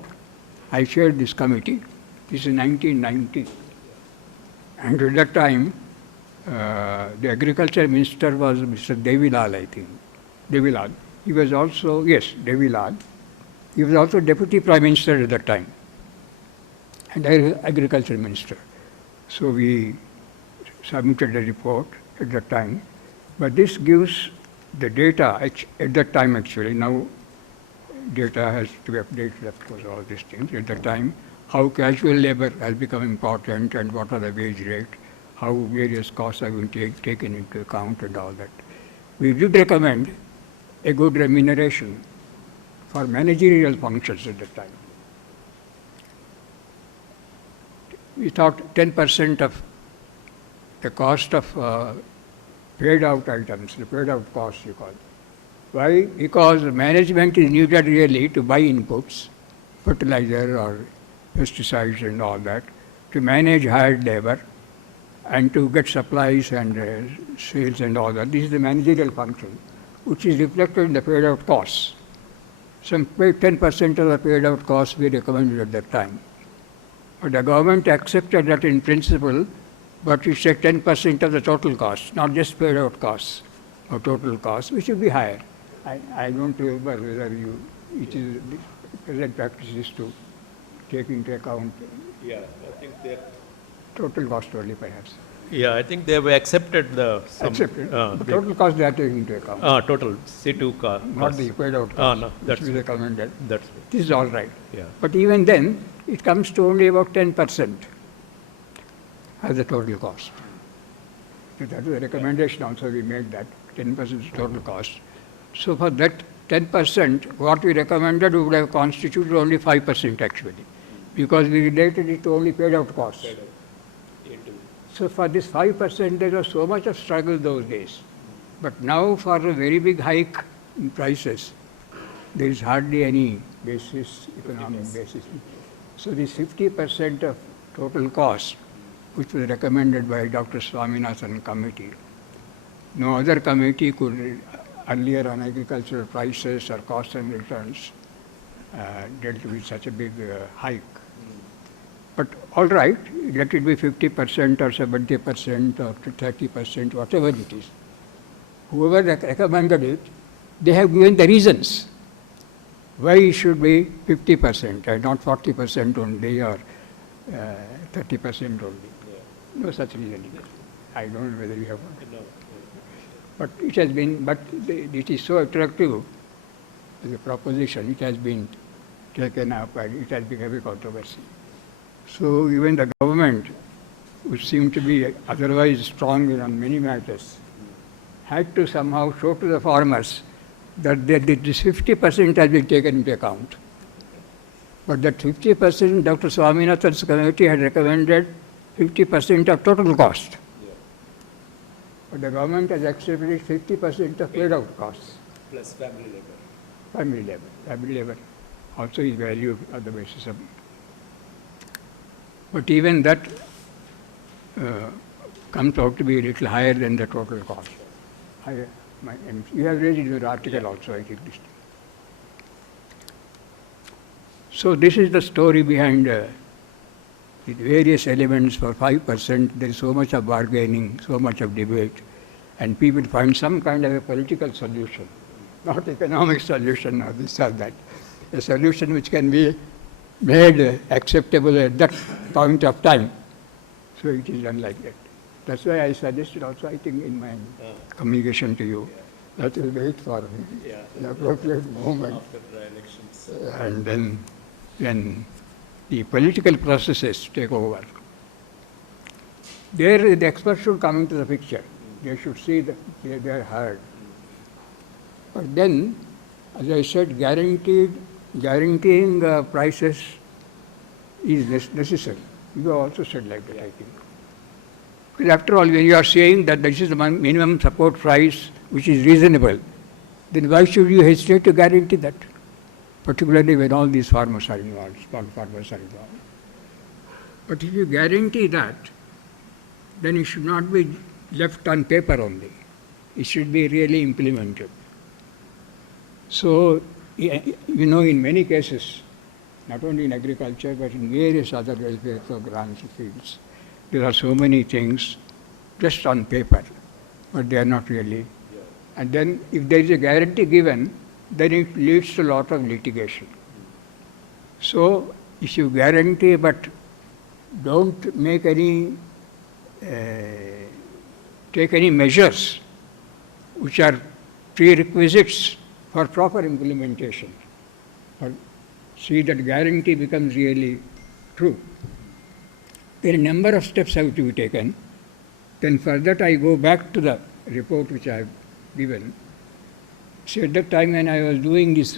I chaired this committee. This is 1990. And at that time, the agriculture minister was Mr. Devilal, I think. Devilal. He was also, yes, Devilal. He was also deputy prime minister at that time and agriculture minister. So we submitted a report at that time. But this gives the data at that time actually. Now data has to be updated, of course, all these things. At that time, how casual labor has become important and what are the wage rate, how various costs have been taken into account and all that. We did recommend a good remuneration for managerial functions at that time. We thought 10% of the cost of paid out items, the paid out costs you call it. Why? Because management is needed really to buy inputs, fertilizer or pesticides and all that, to manage hired labor and to get supplies and sales and all that. This is the managerial function, which is reflected in the paid out costs. Some 10% of the paid out costs we recommended at that time. But the government accepted that in principle, but it said 10% of the total cost, not just paid out costs or total costs, which should be higher. I don't remember whether it is present practice is to take into account Yeah, I think they. total cost only perhaps. Yeah, I think they have accepted the. Accepted. The total cost they are taking into account. Total C2 cost. Not the paid out cost, No, which that's we recommended. that's This is all right. yeah. But even then, it comes to only about 10% as the total cost. So that was a recommendation also we made that 10% total cost. So for that 10%, what we recommended would have constituted only 5% actually, because we related it to only paid out costs. So for this 5%, there was so much of struggle those days. But now for a very big hike in prices, there is hardly any basis, economic basis. So this 50% of total cost, which was recommended by Dr. Swaminathan committee, no other committee could earlier on agricultural prices or costs and returns dealt with such a big hike. But all right, let it be 50% or 70% or 30%, whatever it is. Whoever recommended it, they have given the reasons why it should be 50% and not 40% only or 30% only. No such reasoning. I don't know whether you have. But it has been, but it is so attractive as a proposition, it has been taken up and it has become a controversy. So even the government, which seemed to be otherwise strong on many matters, had to somehow show to the farmers that this 50% has been taken into account. But that 50%, Dr. Swaminathan's committee had recommended 50% of total cost. But the government has accepted 50% of paid out costs. Plus family labor. Family labor. Family labor also is valued on the basis of. But even that comes out to be a little higher than the total cost. And you have raised it in your article also, I think. So this is the story behind the various elements for 5%. There is so much of bargaining, so much of debate, and people find some kind of a political solution, not economic solution or this or that. A solution which can be made acceptable at that point of time. So it is done like that. That's why I suggested also, I think, in my communication to you, that we'll wait for an appropriate moment. After the elections. And then when the political processes take over, there the experts should come into the picture. They should see that they are heard. But then As I said, guaranteeing prices is necessary. You also said like that, I think. Because after all, when you are saying that this is the minimum support price which is reasonable, then why should you hesitate to guarantee that? Particularly when all these farmers are involved, small farmers are involved. But if you guarantee that, then it should not be left on paper only. It should be really implemented. So, in many cases, not only in agriculture, but in various other welfare programs and fields, there are so many things just on paper, but they are not really. And then if there is a guarantee given, then it leads to a lot of litigation. So, if you guarantee but don't make any, take any measures which are prerequisites for proper implementation, or see that guarantee becomes really true. There are a number of steps have to be taken. Then for that I go back to the report which I have given. So at that time when I was doing this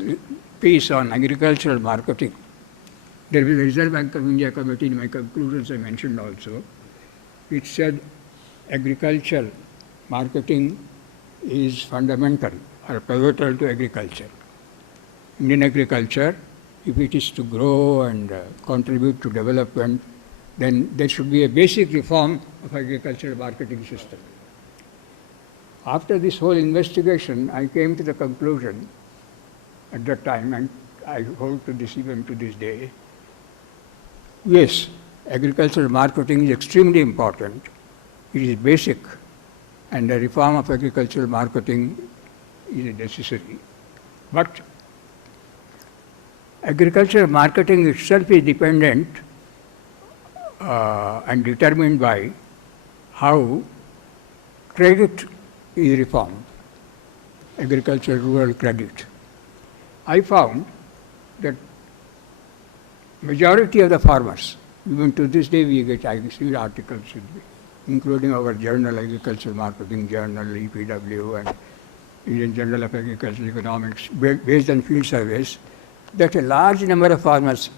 piece on agricultural marketing, there was a Reserve Bank of India committee in my conclusions I mentioned also, which said agricultural marketing is fundamental or pivotal to agriculture. Indian agriculture, if it is to grow and contribute to development, then there should be a basic reform of agricultural marketing system. After this whole investigation, I came to the conclusion at that time, and I hold to this even to this day, yes, agricultural marketing is extremely important. It is basic, and the reform of agricultural marketing is necessary. But agricultural marketing itself is dependent and determined by how credit is reformed, agricultural rural credit. I found that majority of the farmers, even to this day we get articles, including our journal, Agricultural Marketing Journal, EPW, and Indian Journal of Agricultural Economics, based on field surveys, that a large number of farmers,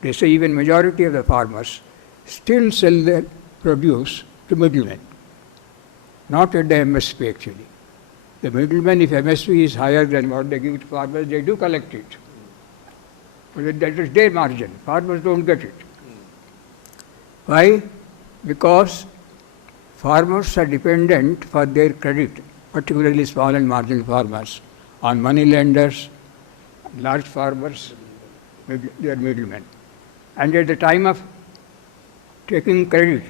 they say even majority of the farmers, still sell their produce to middlemen, not at the MSP actually. The middlemen, if MSP is higher than what they give to farmers, they do collect it. But that is their margin. Farmers don't get it. Why? Because farmers are dependent for their credit, particularly small and marginal farmers, on money lenders, large farmers, they are middlemen. And at the time of taking credit,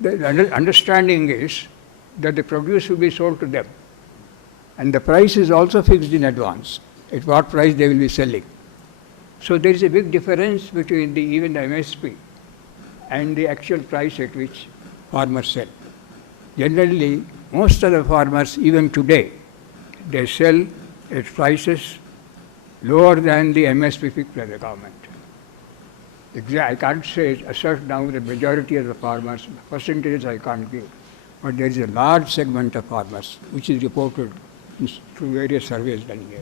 the understanding is that the produce will be sold to them. And the price is also fixed in advance, at what price they will be selling. So there is a big difference between even the MSP and the actual price at which farmers sell. Generally, most of the farmers, even today, they sell at prices lower than the MSP fixed by the government. I can't assert now the majority of the farmers, percentages I can't give, but there is a large segment of farmers which is reported through various surveys done here,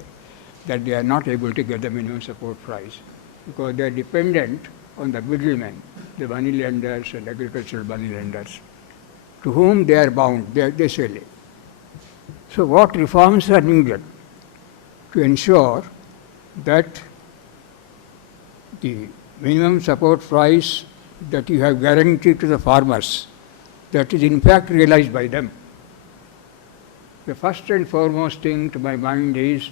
that they are not able to get the minimum support price because they are dependent on the middlemen, the money lenders and agricultural money lenders, to whom they are bound, they sell it. So what reforms are needed to ensure that the minimum support price that you have guaranteed to the farmers, that is in fact realized by them? The first and foremost thing to my mind is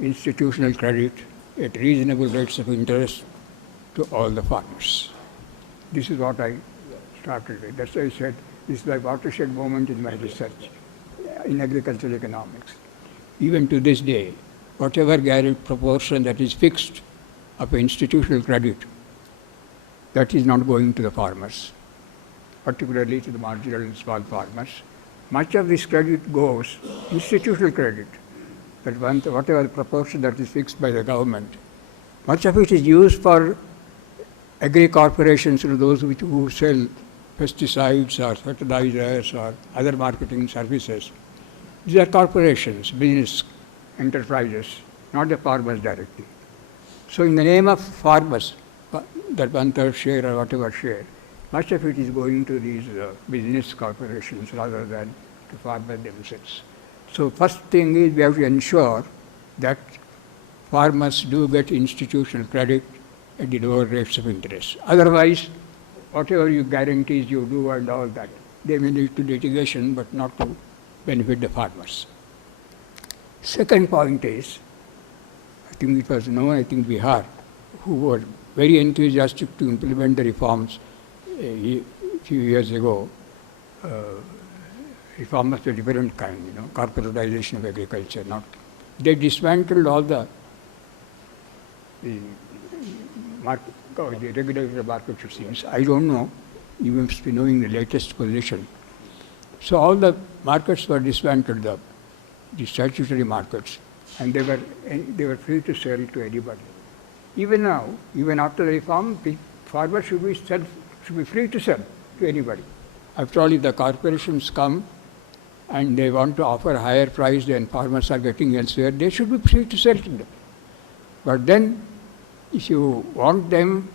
institutional credit at reasonable rates of interest to all the farmers. This is what I started with. That's why I said this is my watershed moment in my research in agricultural economics. Even to this day, whatever guaranteed proportion that is fixed of institutional credit, that is not going to the farmers, particularly to the marginal and small farmers. Much of this credit goes, institutional credit, that whatever proportion that is fixed by the government, much of it is used for agri-corporations, those who sell pesticides or fertilizers or other marketing services. These are corporations, business enterprises, not the farmers directly. So in the name of farmers, that 1/3 share or whatever share, much of it is going to these business corporations rather than to farmers themselves. So first thing is we have to ensure that farmers do get institutional credit at the lower rates of interest. Otherwise, whatever you guarantees you do and all that, they may lead to litigation but not to benefit the farmers. Second point is, I think it was known, I think Bihar, who were very enthusiastic to implement the reforms a few years ago. Reforms of a different kind, corporatization of agriculture. They dismantled all the regulated market systems. I don't know, you must be knowing the latest position. So all the markets were dismantled, the statutory markets, and they were free to sell to anybody. Even now, even after the reform, farmers should be free to sell to anybody. After all, if the corporations come and they want to offer a higher price than farmers are getting elsewhere, they should be free to sell to them. But then, if you want them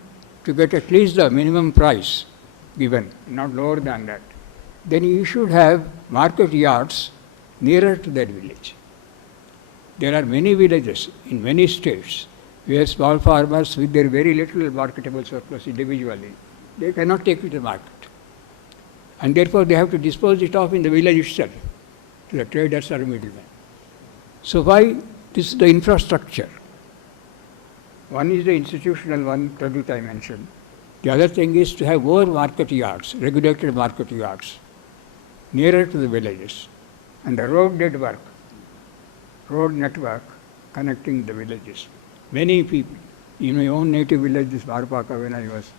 to get at least the minimum price given, not lower than that, then you should have market yards nearer to that village. There are many villages in many states where small farmers with their very little marketable surplus individually, they cannot take it to the market. And therefore they have to dispose it off in the village itself to the traders or middlemen. So why? This is the infrastructure. One is the institutional one, Pradut I mentioned. The other thing is to have more market yards, regulated market yards, nearer to the villages. And the road network connecting the villages. Many people, in my own native village, this Varpaka, when I was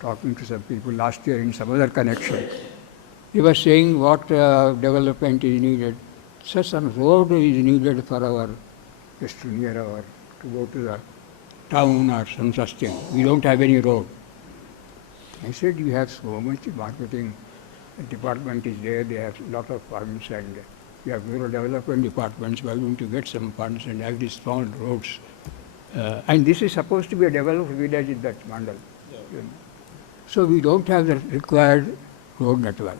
talking to some people last year in some other connection, they were saying what development is needed. Such some road is needed for our, just to go to the town or some such thing. We don't have any road. I said, you have so much marketing department is there, they have a lot of funds, and you have rural development departments, why don't you get some funds and have these small roads? And this is supposed to be a developed village in that mandal. Yeah. So we don't have the required road network.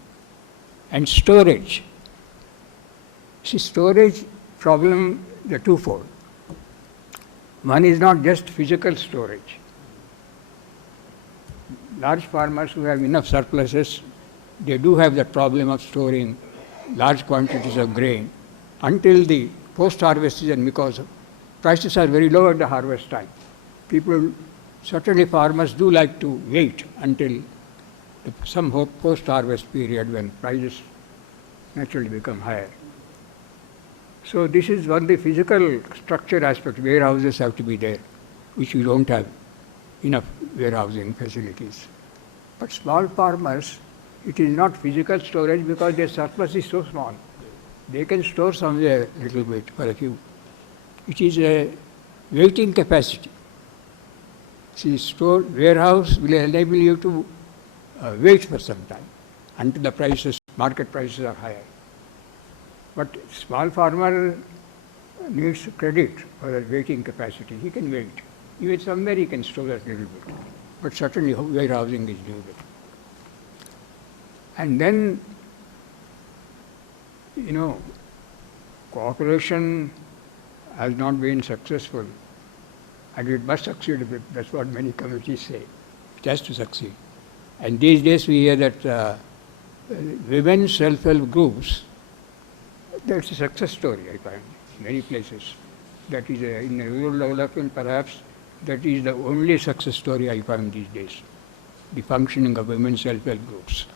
And storage. See, storage problem, the twofold. One is not just physical storage. Large farmers who have enough surpluses, they do have the problem of storing large quantities of grain until the post-harvest season, because prices are very low at the harvest time. Certainly farmers do like to wait until some post-harvest period when prices naturally become higher. So this is one, the physical structure aspect. Warehouses have to be there, which we don't have enough warehousing facilities. But small farmers, it is not physical storage because their surplus is so small. They can store somewhere a little bit for a few. It is a waiting capacity. See, warehouse will enable you to wait for some time until the market prices are higher. But small farmer needs credit for the waiting capacity. He can wait. Even somewhere he can store that little bit. But certainly warehousing is needed. And then, cooperation has not been successful. And it must succeed. That's what many committees say. It has to succeed. And these days we hear that women's self-help groups, that's a success story, I find, in many places. That is, in rural development perhaps, that is the only success story I find these days, the functioning of women's self-help groups.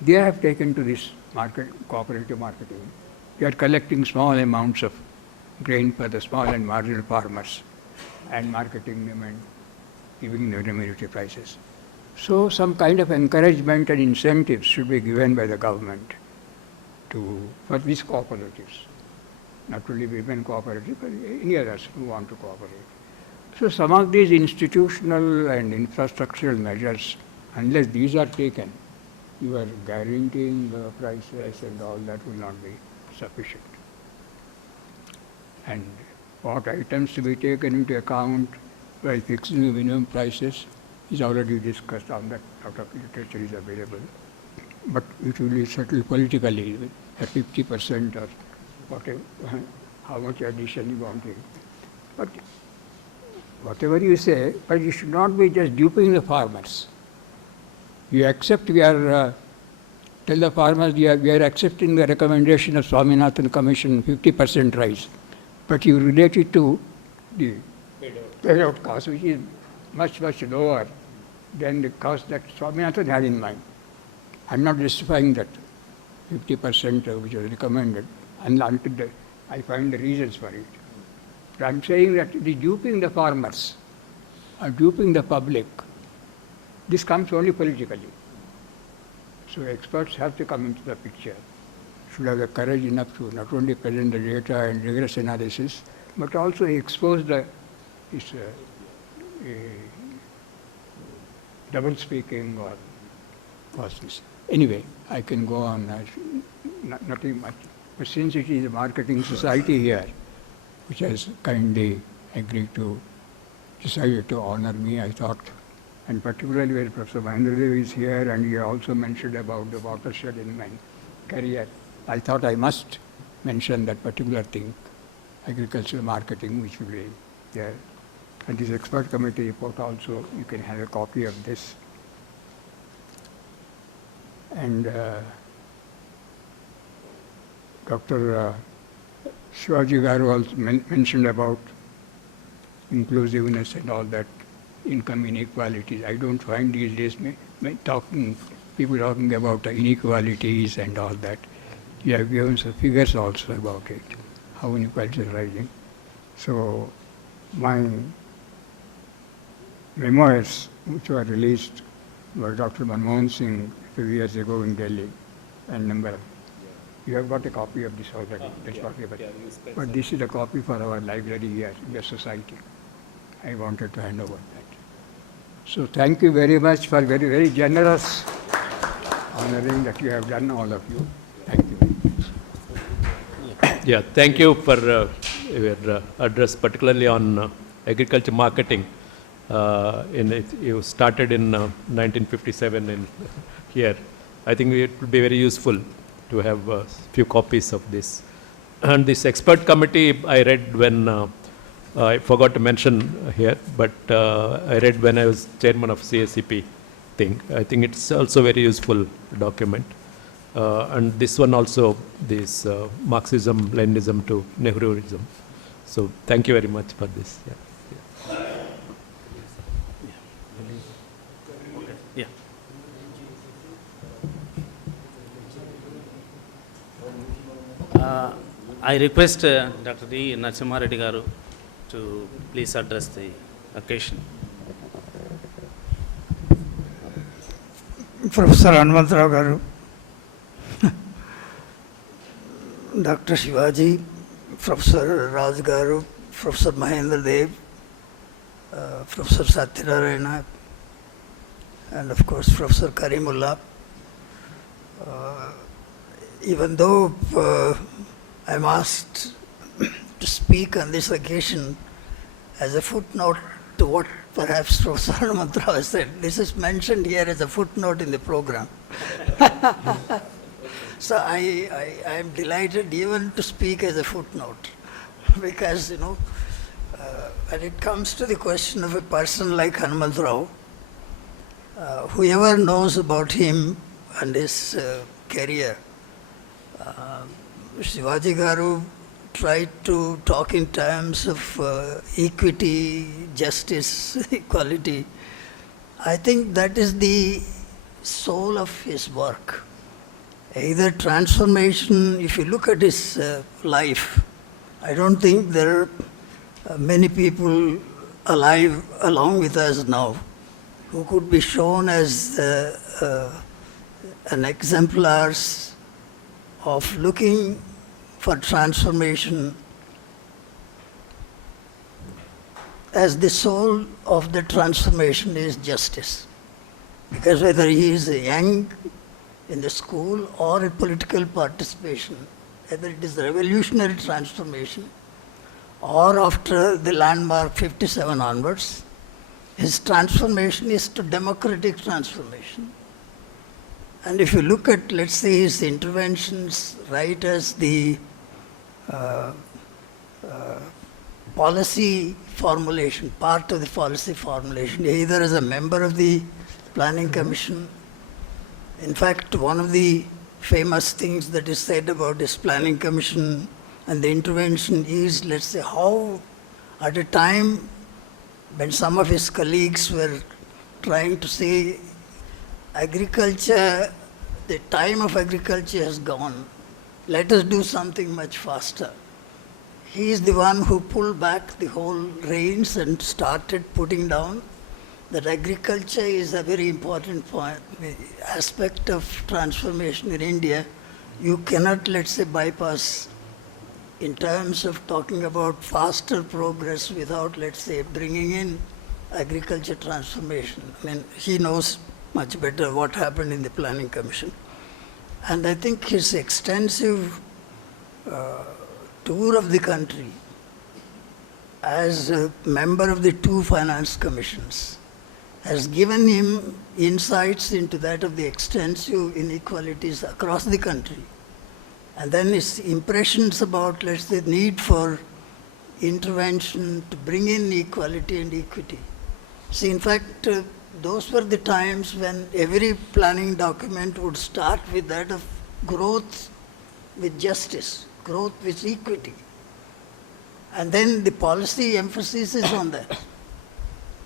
They have taken to this cooperative marketing. They are collecting small amounts of grain for the small and marginal farmers and marketing them and giving them remunerative prices. So some kind of encouragement and incentives should be given by the government for these cooperatives. Not only women cooperatives, but any others who want to cooperate. So some of these institutional and infrastructural measures, unless these are taken, you are guaranteeing the prices and all that will not be sufficient. And what items to be taken into account by fixing the minimum prices is already discussed on that, lot of literature is available. But it will be settled politically at 50% or whatever, how much addition you want to. But whatever you say, but you should not be just duping the farmers. You accept, tell the farmers we are accepting the recommendation of Swaminathan Commission, 50% rise. But you relate it to the paid-out cost, which is much, much lower than the cost that Swaminathan had in mind. I'm not justifying that 50% which was recommended until I find the reasons for it. But I'm saying that the duping the farmers or duping the public, this comes only politically. So experts have to come into the picture, should have the courage enough to not only present the data and rigorous analysis, but also expose this double speaking or falseness. Anyway, I can go on, nothing much. But since it is a marketing society here, which has kindly agreed to, decided to honor me, I thought, and particularly when Professor Mahendradev is here and he also mentioned about the watershed in my career, I thought I must mention that particular thing, agricultural marketing, which will be there. And this expert committee report also, you can have a copy of this. And Dr. Shivaji Garu also mentioned about inclusiveness and all that, income inequalities. I don't find these days people talking about inequalities and all that. You have given some figures also about it, how inequalities are rising. So my memoirs, which were released by Dr. Manmohan Singh a few years ago in Delhi, and number. You have got a copy of this already. That's what we have. But this is a copy for our library here in the society. I wanted to hand over that. So thank you very much for very, very generous honoring that you have done, all of you. Thank you very much. Yeah, thank you for your address, particularly on agriculture marketing. You started in 1957 in here. I think it will be very useful to have a few copies of this. And this expert committee I read when, I forgot to mention here, but I read when I was chairman of CSCP thing. I think it's also very useful document. And this one also, this Marxism, Leninism to Nehruism. So thank you very much for this. Yeah. I request Dr. D. Narasimha Reddy Garu to please address the occasion. Professor Hanumantha Garu, Dr. Shivaji, Professor Raj Garu, Professor Mahendradev, Professor Satyanarayana, and of course Professor Karimullah. Even though I'm asked to speak on this occasion as a footnote to what perhaps Professor Hanumantha has said, this is mentioned here as a footnote in the program. So I am delighted even to speak as a footnote, because, when it comes to the question of a person like Hanumantha Rao, whoever knows about him and his career, Shivaji Garu tried to talk in terms of equity, justice, equality. I think that is the soul of his work. Either transformation, if you look at his life, I don't think there are many people alive along with us now who could be shown as an exemplar of looking for transformation, as the soul of the transformation is justice. Because whether he is a young in the school or a political participation, whether it is revolutionary transformation or after the landmark 57 onwards, his transformation is to democratic transformation. And if you look at, let's say, his interventions right as the policy formulation, part of the policy formulation, either as a member of the Planning Commission. In fact, one of the famous things that is said about this Planning Commission and the intervention is, let's say, how at a time when some of his colleagues were trying to say agriculture, the time of agriculture has gone, let us do something much faster. He is the one who pulled back the whole reins and started putting down that agriculture is a very important aspect of transformation in India. You cannot, let's say, bypass in terms of talking about faster progress without, let's say, bringing in agriculture transformation. I mean, he knows much better what happened in the Planning Commission. And I think his extensive tour of the country as a member of the two finance commissions has given him insights into that of the extensive inequalities across the country. And then his impressions about, let's say, the need for intervention to bring in equality and equity. See, in fact, those were the times when every planning document would start with that of growth with justice, growth with equity. And then the policy emphasis is on that.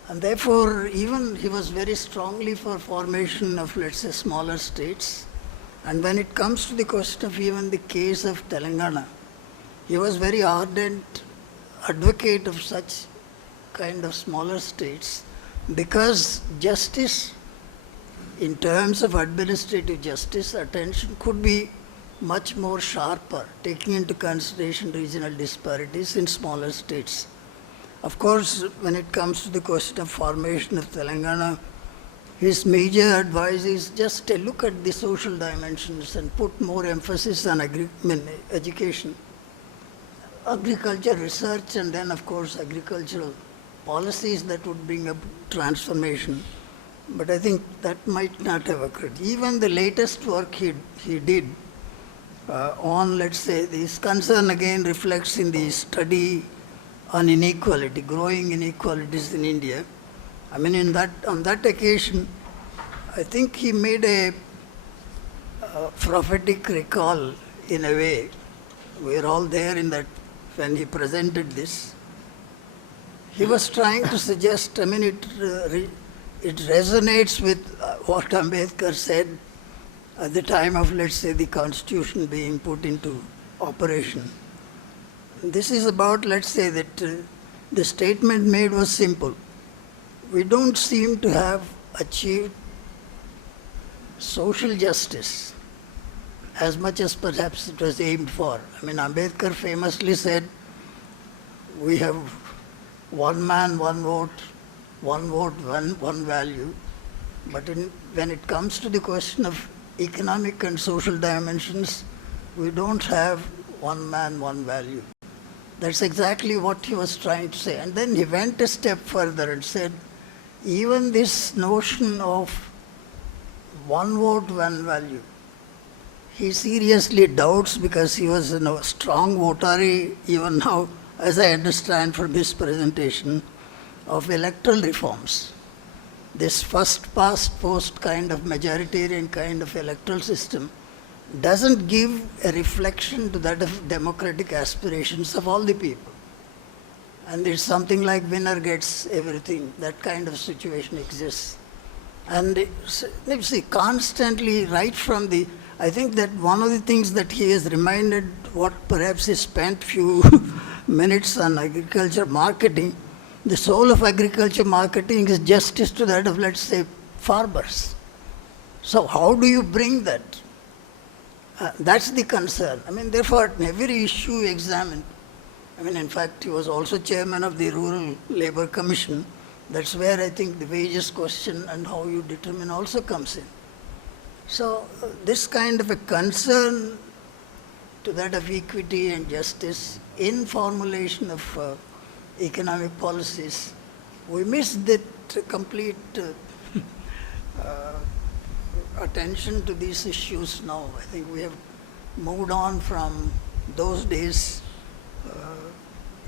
And therefore, even he was very strongly for formation of, let's say, smaller states. And when it comes to the question of even the case of Telangana, he was very ardent advocate of such kind of smaller states because justice, in terms of administrative justice, attention could be much more sharper, taking into consideration regional disparities in smaller states. Of course, when it comes to the question of formation of Telangana, his major advice is just a look at the social dimensions and put more emphasis on education, agriculture research, and then, of course, agricultural policies that would bring up transformation. But I think that might not have occurred. Even the latest work he did on, let's say, this concern again reflects in the study on inequality, growing inequalities in India. I mean, on that occasion, I think he made a prophetic recall in a way. We are all there in that when he presented this. He was trying to suggest, I mean, it resonates with what Ambedkar said at the time of, let's say, the Constitution being put into operation. This is about, let's say, that the statement made was simple. We don't seem to have achieved social justice as much as perhaps it was aimed for. I mean, Ambedkar famously said, we have one man, one vote, one value. But when it comes to the question of economic and social dimensions, we don't have one man, one value. That's exactly what he was trying to say. And then he went a step further and said, even this notion of one vote, one value, he seriously doubts because he was a strong votary even now, as I understand from his presentation, of electoral reforms. This first past post kind of majoritarian kind of electoral system doesn't give a reflection to that of democratic aspirations of all the people. And it's something like winner gets everything. That kind of situation exists. And see, constantly, right from the, I think that one of the things that he has reminded, what perhaps he spent few minutes on agriculture marketing, the soul of agriculture marketing is justice to that of, let's say, farmers. So how do you bring that? That's the concern. I mean, therefore, every issue examined. I mean, in fact, he was also chairman of the Rural Labour Commission. That's where I think the wages question and how you determine also comes in. So this kind of a concern to that of equity and justice in formulation of economic policies, we missed that complete attention to these issues now. I think we have moved on from those days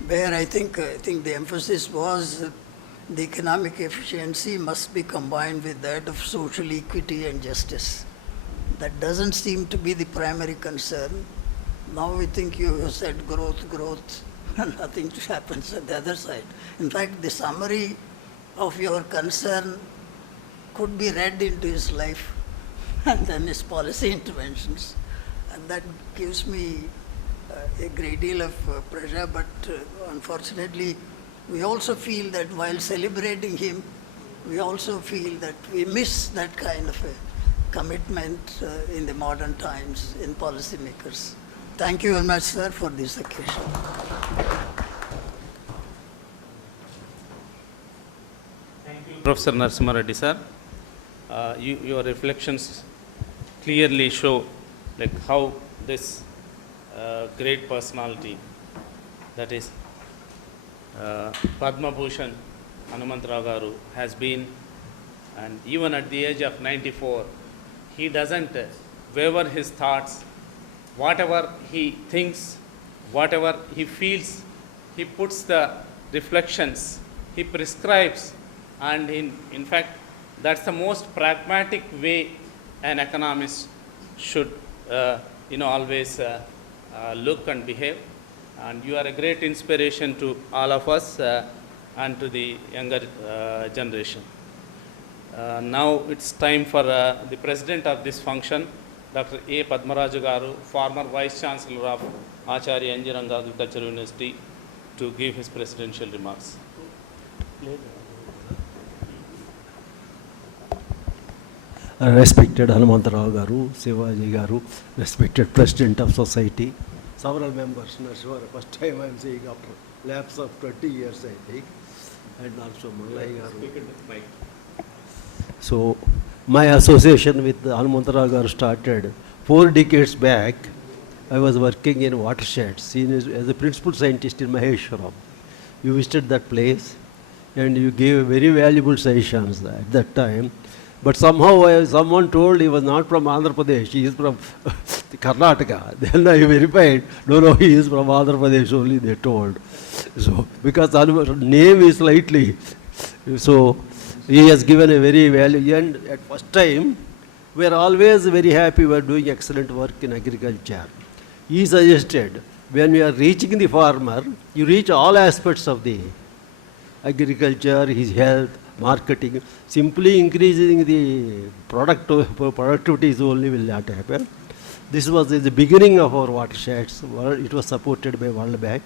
where I think the emphasis was the economic efficiency must be combined with that of social equity and justice. That doesn't seem to be the primary concern. Now we think you have said growth, and nothing happens at the other side. In fact, the summary of your concern could be read into his life and then his policy interventions. And that gives me a great deal of pressure, but unfortunately, we also feel that while celebrating him, we also feel that we miss that kind of a commitment in the modern times in policymakers. Thank you very much, sir, for this occasion. Thank you, Professor Narasimha Reddy, sir. Your reflections clearly show like how this great personality, that is Padma Bhushan Hanumantha garu, has been, and even at the age of 94, he doesn't waver his thoughts. Whatever he thinks, whatever he feels, he puts the reflections, he prescribes, and in fact, that's the most pragmatic way an economist should always look and behave. And you are a great inspiration to all of us and to the younger generation. Now it's time for the president of this function, Dr. A. Padmaraju Garu, former Vice Chancellor of Acharya Engineering Agriculture University, to give his presidential remarks. Respected Hanumantha Garu, Sivaji Garu, respected President of Society, several members, first time I am saying after lapse of 20 years, I think, and also Mallai Garu. So, my association with Hanumantha Garu started 4 decades back. I was working in watersheds, seen as a principal scientist in Maheshwaram. You visited that place and you gave very valuable sessions at that time. But somehow someone told he was not from Andhra Pradesh, he is from Karnataka. Then I verified, no, he is from Andhra Pradesh only, they told. So, because name is slightly, so he has given a very valuable, and at first time, we are always very happy we are doing excellent work in agriculture. He suggested, when we are reaching the farmer, you reach all aspects of the agriculture, his health, marketing. Simply increasing the productivity is only will not happen. This was the beginning of our watersheds. It was supported by World Bank.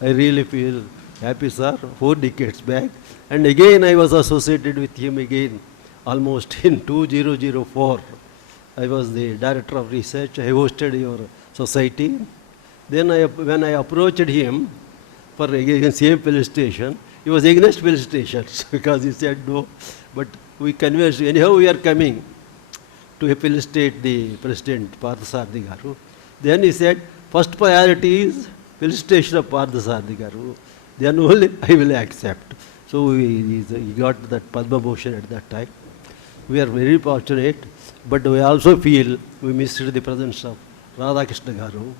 I really feel happy, sir, 4 decades back. And again I was associated with him again, almost in 2004. I was the director of research. I hosted your society. Then when I approached him for again same felicitation, he was against felicitations because he said no, but we convinced, anyhow we are coming to felicitate the President Parthasarathi Garu. Then he said, first priority is felicitation of Parthasarathi Garu, then only I will accept. So he got that Padma Bhushan at that time. We are very fortunate, but we also feel we missed the presence of Radhakrishna Garu.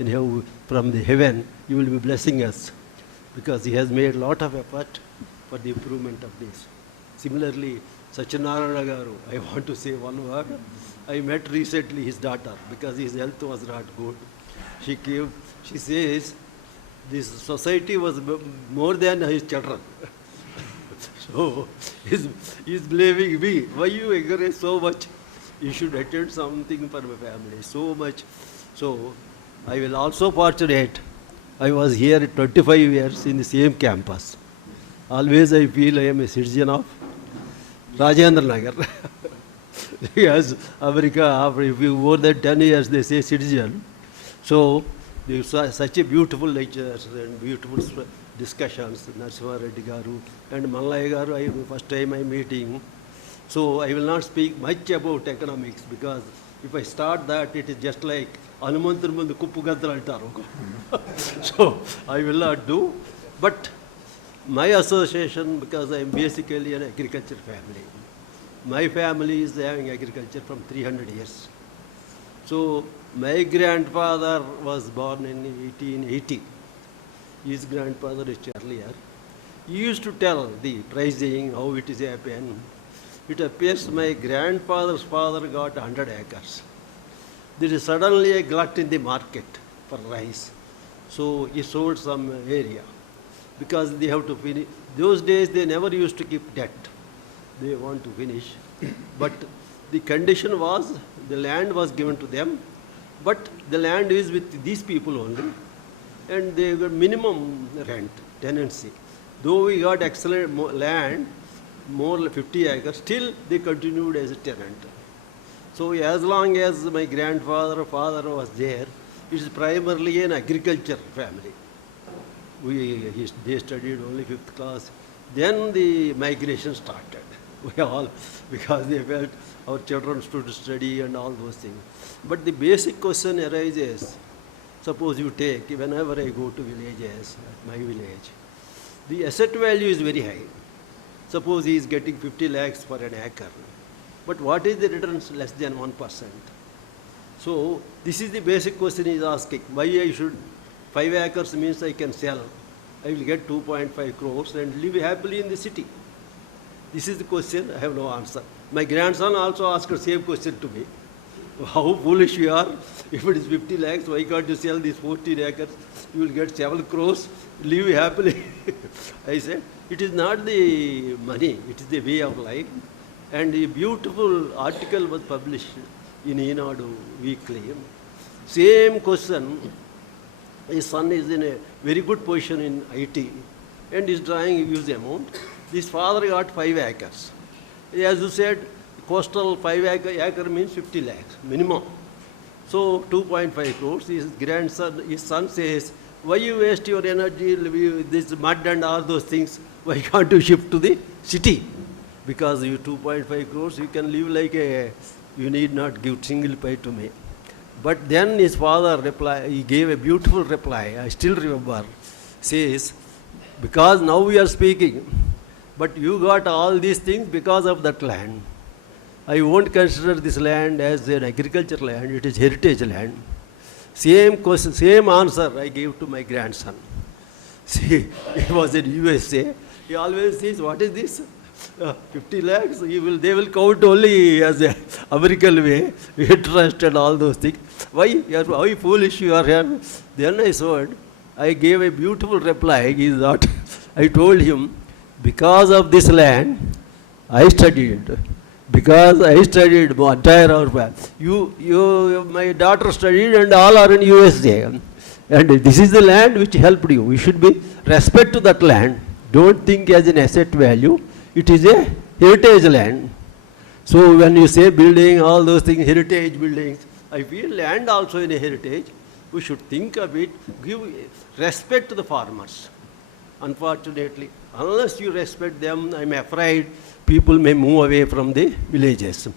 Anyhow, from the heaven, you will be blessing us, because he has made a lot of effort for the improvement of this. Similarly, Satyanarayana Garu, I want to say one word. I met recently his daughter, because his health was not good. She came, she says, this society was more than his children. So, he's blaming me. Why you encourage so much? You should attend something for my family, so much. So, I will also fortunate. I was here 25 years in the same campus. Always I feel I am a citizen of Rajendra Nagar. Yes, America, if you more than 10 years, they say citizen. So, such a beautiful lectures and beautiful discussions, Narasimha Reddy Garu and Mallai Garu, first time I meeting. So I will not speak much about economics because if I start that, it is just like Hanumantha mundu kuppu gaddal antaru. So I will not do. But my association, because I am basically an agriculture family. My family is having agriculture from 300 years. So my grandfather was born in 1880. His grandfather is earlier. He used to tell the pricing, how it is happened. It appears my grandfather's father got 100 acres. There is suddenly a glut in the market for rice. So he sold some area because they have to finish. Those days they never used to keep debt. They want to finish. But the condition was the land was given to them, but the land is with these people only, and they got minimum rent, tenancy. Though we got excellent land, more than 50 acres, still they continued as a tenant. So as long as my grandfather, father was there, it is primarily an agriculture family. They studied only 5th class. Then the migration started. We all, because they felt our children should study and all those things. But the basic question arises, suppose you take, whenever I go to villages, my village, the asset value is very high. Suppose he is getting 50 lakhs for an acre. But what is the returns? Less than 1%. So this is the basic question he is asking. Why I should, 5 acres means I can sell. I will get 2.5 crores and live happily in the city. This is the question, I have no answer. My grandson also asked the same question to me. How foolish you are. If it is 50 lakhs, why can't you sell these 14 acres? You will get 7 crores, live happily. I said, it is not the money, it is the way of life. And a beautiful article was published in Enadu Weekly. Same question. His son is in a very good position in IT and is drawing a huge amount. This father got 5 acres. As you said, coastal 5 acre means 50 lakhs minimum. So 2.5 crores. His son says, why you waste your energy, this mud and all those things? Why can't you shift to the city? Because you 2.5 crores, you can live like you need not give single pay to me. But then his father replied, he gave a beautiful reply, I still remember, says, because now we are speaking, but you got all these things because of that land. I won't consider this land as an agriculture land, it is heritage land. Same question, same answer I gave to my grandson. See, he was in USA, he always says, what is this? 50 lakhs, they will count only as a American way, interest and all those things. Why? How foolish you are here. Then I saw I gave a beautiful reply. He thought, I told him, because of this land, I studied. Because I studied entire our family. My daughter studied and all are in USA. And this is the land which helped you. You should be respect to that land. Don't think as an asset value. It is a heritage land. So when you say building, all those things, heritage buildings, I feel land also in a heritage. We should think of it, give respect to the farmers. Unfortunately, unless you respect them, I'm afraid people may move away from the villages.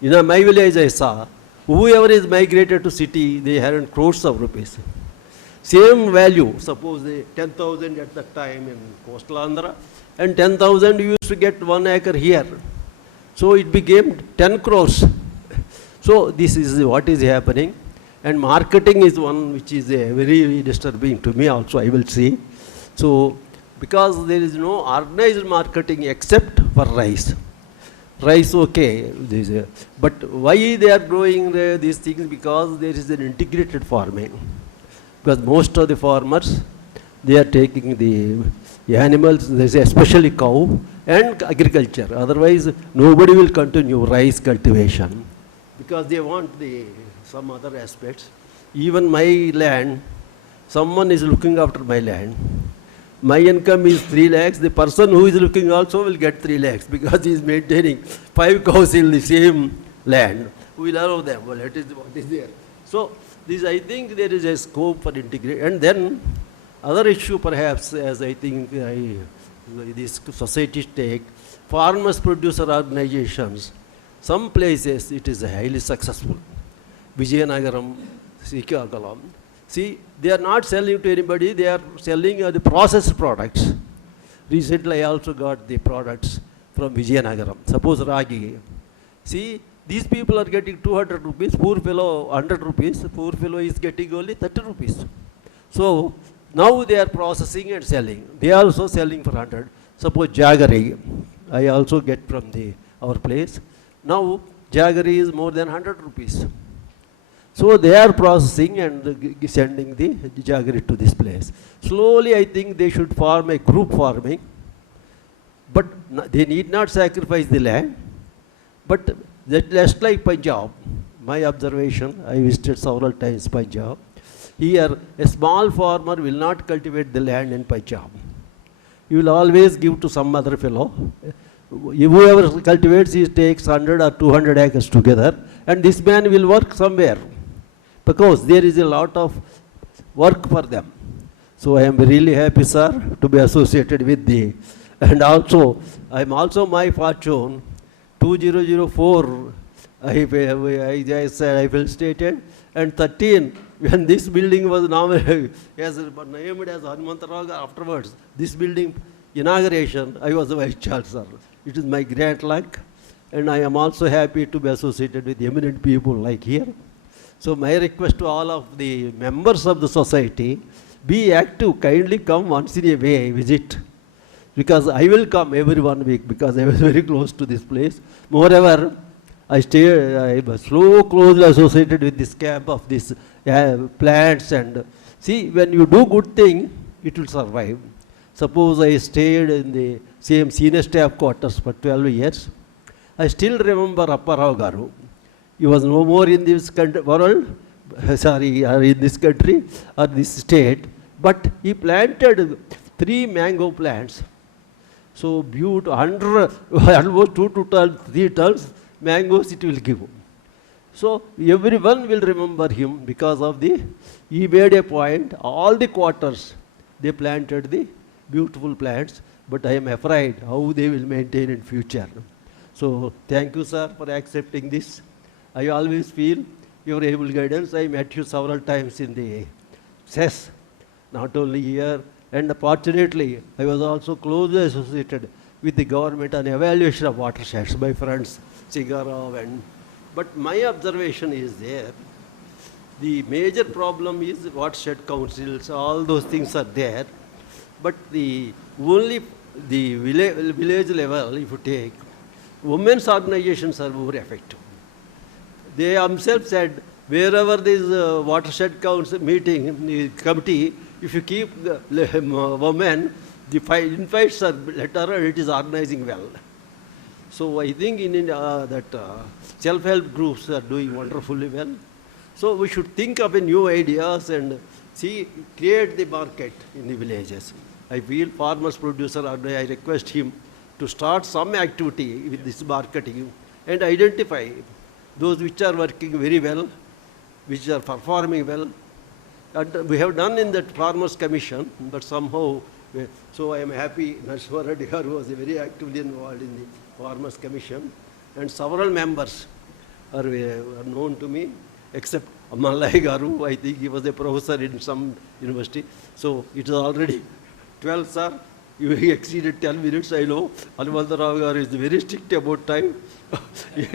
In my village I saw, whoever is migrated to city, they earn crores of rupees. Same value, suppose 10,000 at that time in coastal Andhra, and 10,000 you used to get 1 acre here. So it became 10 crores. So this is what is happening. And marketing is one which is very disturbing to me also, I will see. So because there is no organized marketing except for rice. Rice, okay. But why they are growing these things? Because there is an integrated farming. Because most of the farmers, they are taking the animals, especially cow and agriculture. Otherwise, nobody will continue rice cultivation because they want some other aspects. Even my land, someone is looking after my land. My income is 3 lakhs. The person who is looking also will get 3 lakhs because he is maintaining 5 cows in the same land. We will allow them. Well, that is what is there. So, this I think there is a scope for integration. And then, other issue perhaps, as I think I these societies take, farmers producer organizations, some places it is highly successful. Vijayanagaram, Srikakulam. See, they are not selling to anybody, they are selling the processed products. Recently I also got the products from Vijayanagaram. Suppose Ragi. See, these people are getting 200 rupees, poor fellow 100 rupees, poor fellow is getting only 30 rupees. So, now they are processing and selling. They are also selling for 100. Suppose Jaggery, I also get from our place. Now, Jaggery is more than 100 rupees. So, they are processing and sending the Jaggery to this place. Slowly, I think they should form a group farming. But they need not sacrifice the land. But just like Punjab, my observation, I visited several times Punjab. Here, a small farmer will not cultivate the land in Punjab. He will always give to some other fellow. Whoever cultivates, he takes 100 or 200 acres together, and this man will work somewhere because there is a lot of work for them. So I am really happy, sir, to be associated with thee. And also, I am also my fortune. 2004, I said I felt stated, and 13, when this building was named as Hanumantha afterwards, this building inauguration, I was the vice chancellor. It is my great luck, and I am also happy to be associated with eminent people like here. So my request to all of the members of the society, be active, kindly come once in a way, visit. Because I will come every 1 week because I was very close to this place. Moreover, I was so closely associated with this camp of these plants, and see, when you do good thing, it will survive. Suppose I stayed in the same senior staff quarters for 12 years. I still remember Apparao Garu. He was no more in this world, or in this country or this state, but he planted 3 mango plants. So beautiful, almost 2 to 3 tons mangoes it will give. So everyone will remember him because of he made a point, all the quarters, they planted the beautiful plants, but I am afraid how they will maintain in future. So thank you, sir, for accepting this. I always feel your able guidance. I met you several times in the CES, not only here. And fortunately, I was also closely associated with the government on evaluation of watersheds, my friends Sigarov but my observation is there. The major problem is watershed councils, all those things are there. But the village level, if you take, women's organizations are more effective. They themselves said, wherever there is a watershed council meeting, the committee, if you keep the women, the invites are better and it is organizing well. So I think in India that self-help groups are doing wonderfully well. So we should think of new ideas and create the market in the villages. I feel farmers producer, I request him to start some activity with this marketing and identify those which are working very well, which are performing well. And we have done in that Farmers Commission, but somehow, so I am happy Nashwar Reddy was very actively involved in the Farmers Commission, and several members are known to me, except Ammalai Garu, I think he was a professor in some university. So it is already 12, sir. You exceeded 10 minutes, I know. Hanumantha Garu is very strict about time. He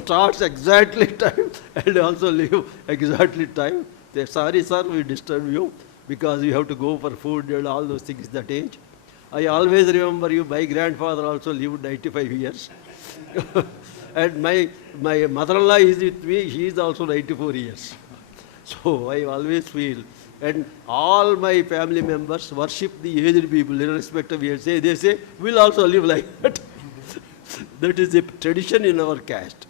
starts exactly time and also leave exactly time. Sorry, sir, we disturb you because you have to go for food and all those things that age. I always remember you. My grandfather also lived 95 years. And my mother-in-law is with me. She is also 94 years. So I always feel. And all my family members worship the aged people irrespective of age. They say, we'll also live like that. That is a tradition in our caste.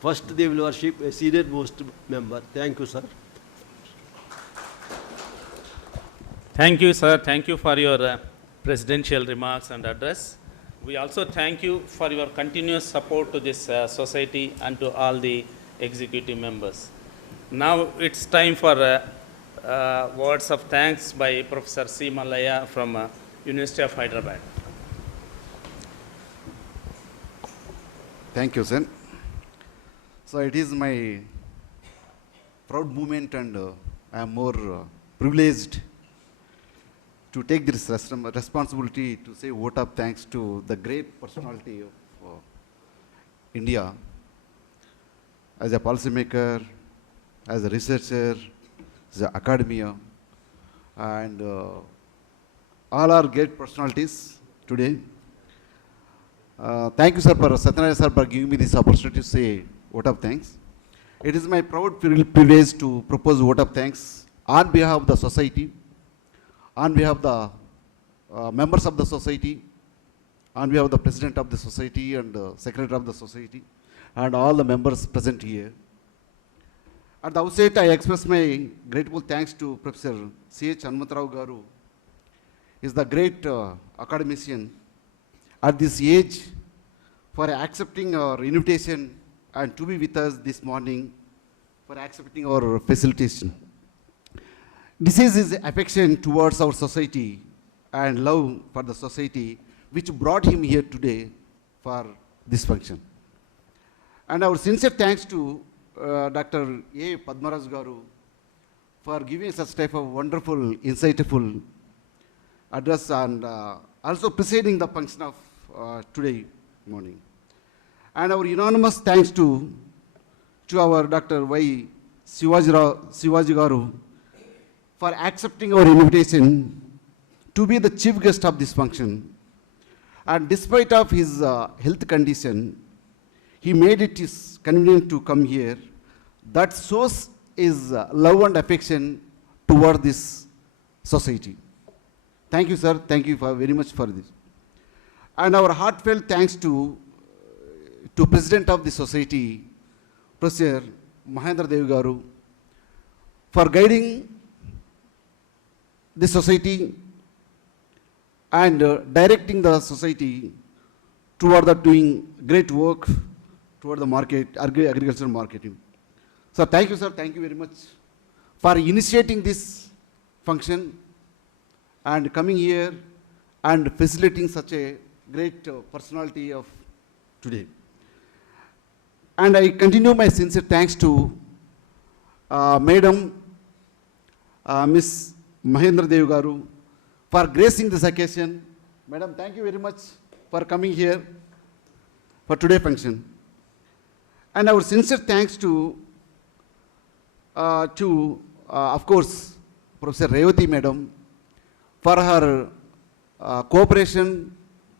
First they will worship a senior most member. Thank you, sir. Thank you, sir. Thank you for your presidential remarks and address. We also thank you for your continuous support to this society and to all the executive members. Now it's time for words of thanks by Professor C. Mallaya from University of Hyderabad. Thank you, sir. So it is my proud moment, and I am more privileged to take this responsibility to say vote of thanks to the great personality of India as a policymaker, as a researcher, as an academia, and all are great personalities today. Thank you, sir, for Satyanarayana sir, for giving me this opportunity to say vote of thanks. It is my proud privilege to propose vote of thanks on behalf of the society, on behalf of the members of the society, on behalf of the president of the society and secretary of the society, and all the members present here. At the outset, I express my grateful thanks to Professor C.H. Hanumantha Garu. He is the great academician at this age for accepting our invitation and to be with us this morning, for accepting our facilitation. This is his affection towards our society and love for the society which brought him here today for this function. And our sincere thanks to Dr. A. Padmaraj Garu for giving such type of wonderful, insightful address and also presiding the function of today morning. And our unanimous thanks to our Dr. Y. Shivaji Garu for accepting our invitation to be the chief guest of this function. And despite of his health condition, he made it is convenient to come here. That shows his love and affection toward this society. Thank you, sir. Thank you very much for this. And our heartfelt thanks to President of the Society, Professor Mahendra Dev Garu, for guiding the society and directing the society toward the doing great work toward the market, agricultural marketing. So thank you, sir. Thank you very much for initiating this function and coming here and facilitating such a great personality of today. And I continue my sincere thanks to Madam Miss Mahendra Dev Garu for gracing this occasion. Madam, thank you very much for coming here for today's function. And our sincere thanks to of course, Professor Revati Madam for her cooperation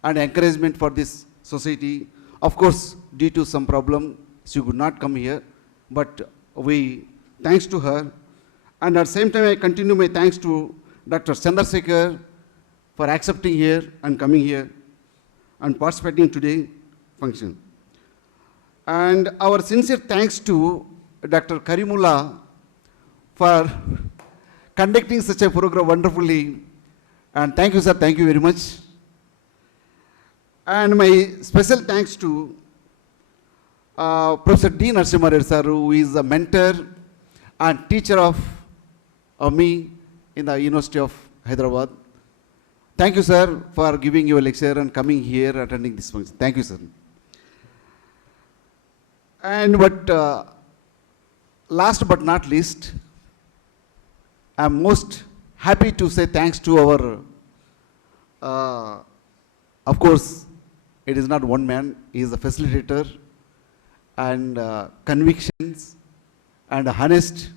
and encouragement for this society. Of course, due to some problem, she could not come here, but we thanks to her. And at the same time, I continue my thanks to Dr. Chandrasekhar for accepting here and coming here and participating in today's function. And our sincere thanks to Dr. Karimullah for conducting such a program wonderfully. And thank you, sir. Thank you very much. And my special thanks to Professor D. Narasimha Reddy sir, who is a mentor and teacher of me in the University of Hyderabad. Thank you, sir, for giving your lecture and coming here, attending this function. Thank you, sir. And last but not least, I am most happy to say thanks to our, of course, it is not one man, he is a facilitator and convictions and honest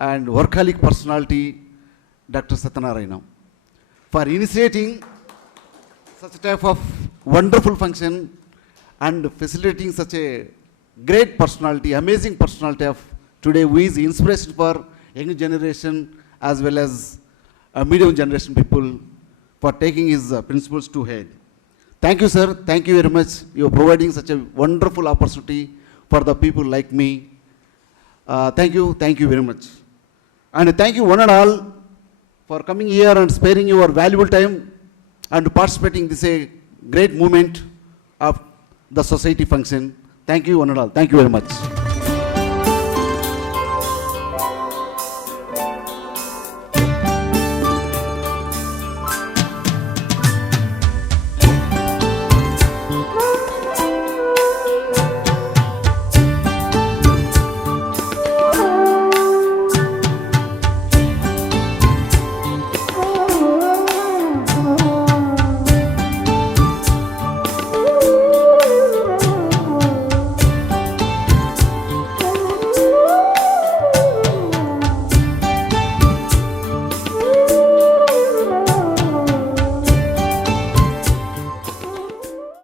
and workaholic personality, Dr. Satyanarayana, for initiating such a type of wonderful function and facilitating such a great personality, amazing personality of today, who is inspiration for young generation as well as medium generation people for taking his principles to head. Thank you, sir. Thank you very much. You are providing such a wonderful opportunity for the people like me. Thank you very much. And thank you one and all for coming here and sparing your valuable time and participating in this a great movement of the society function. Thank you one and all. Thank you very much.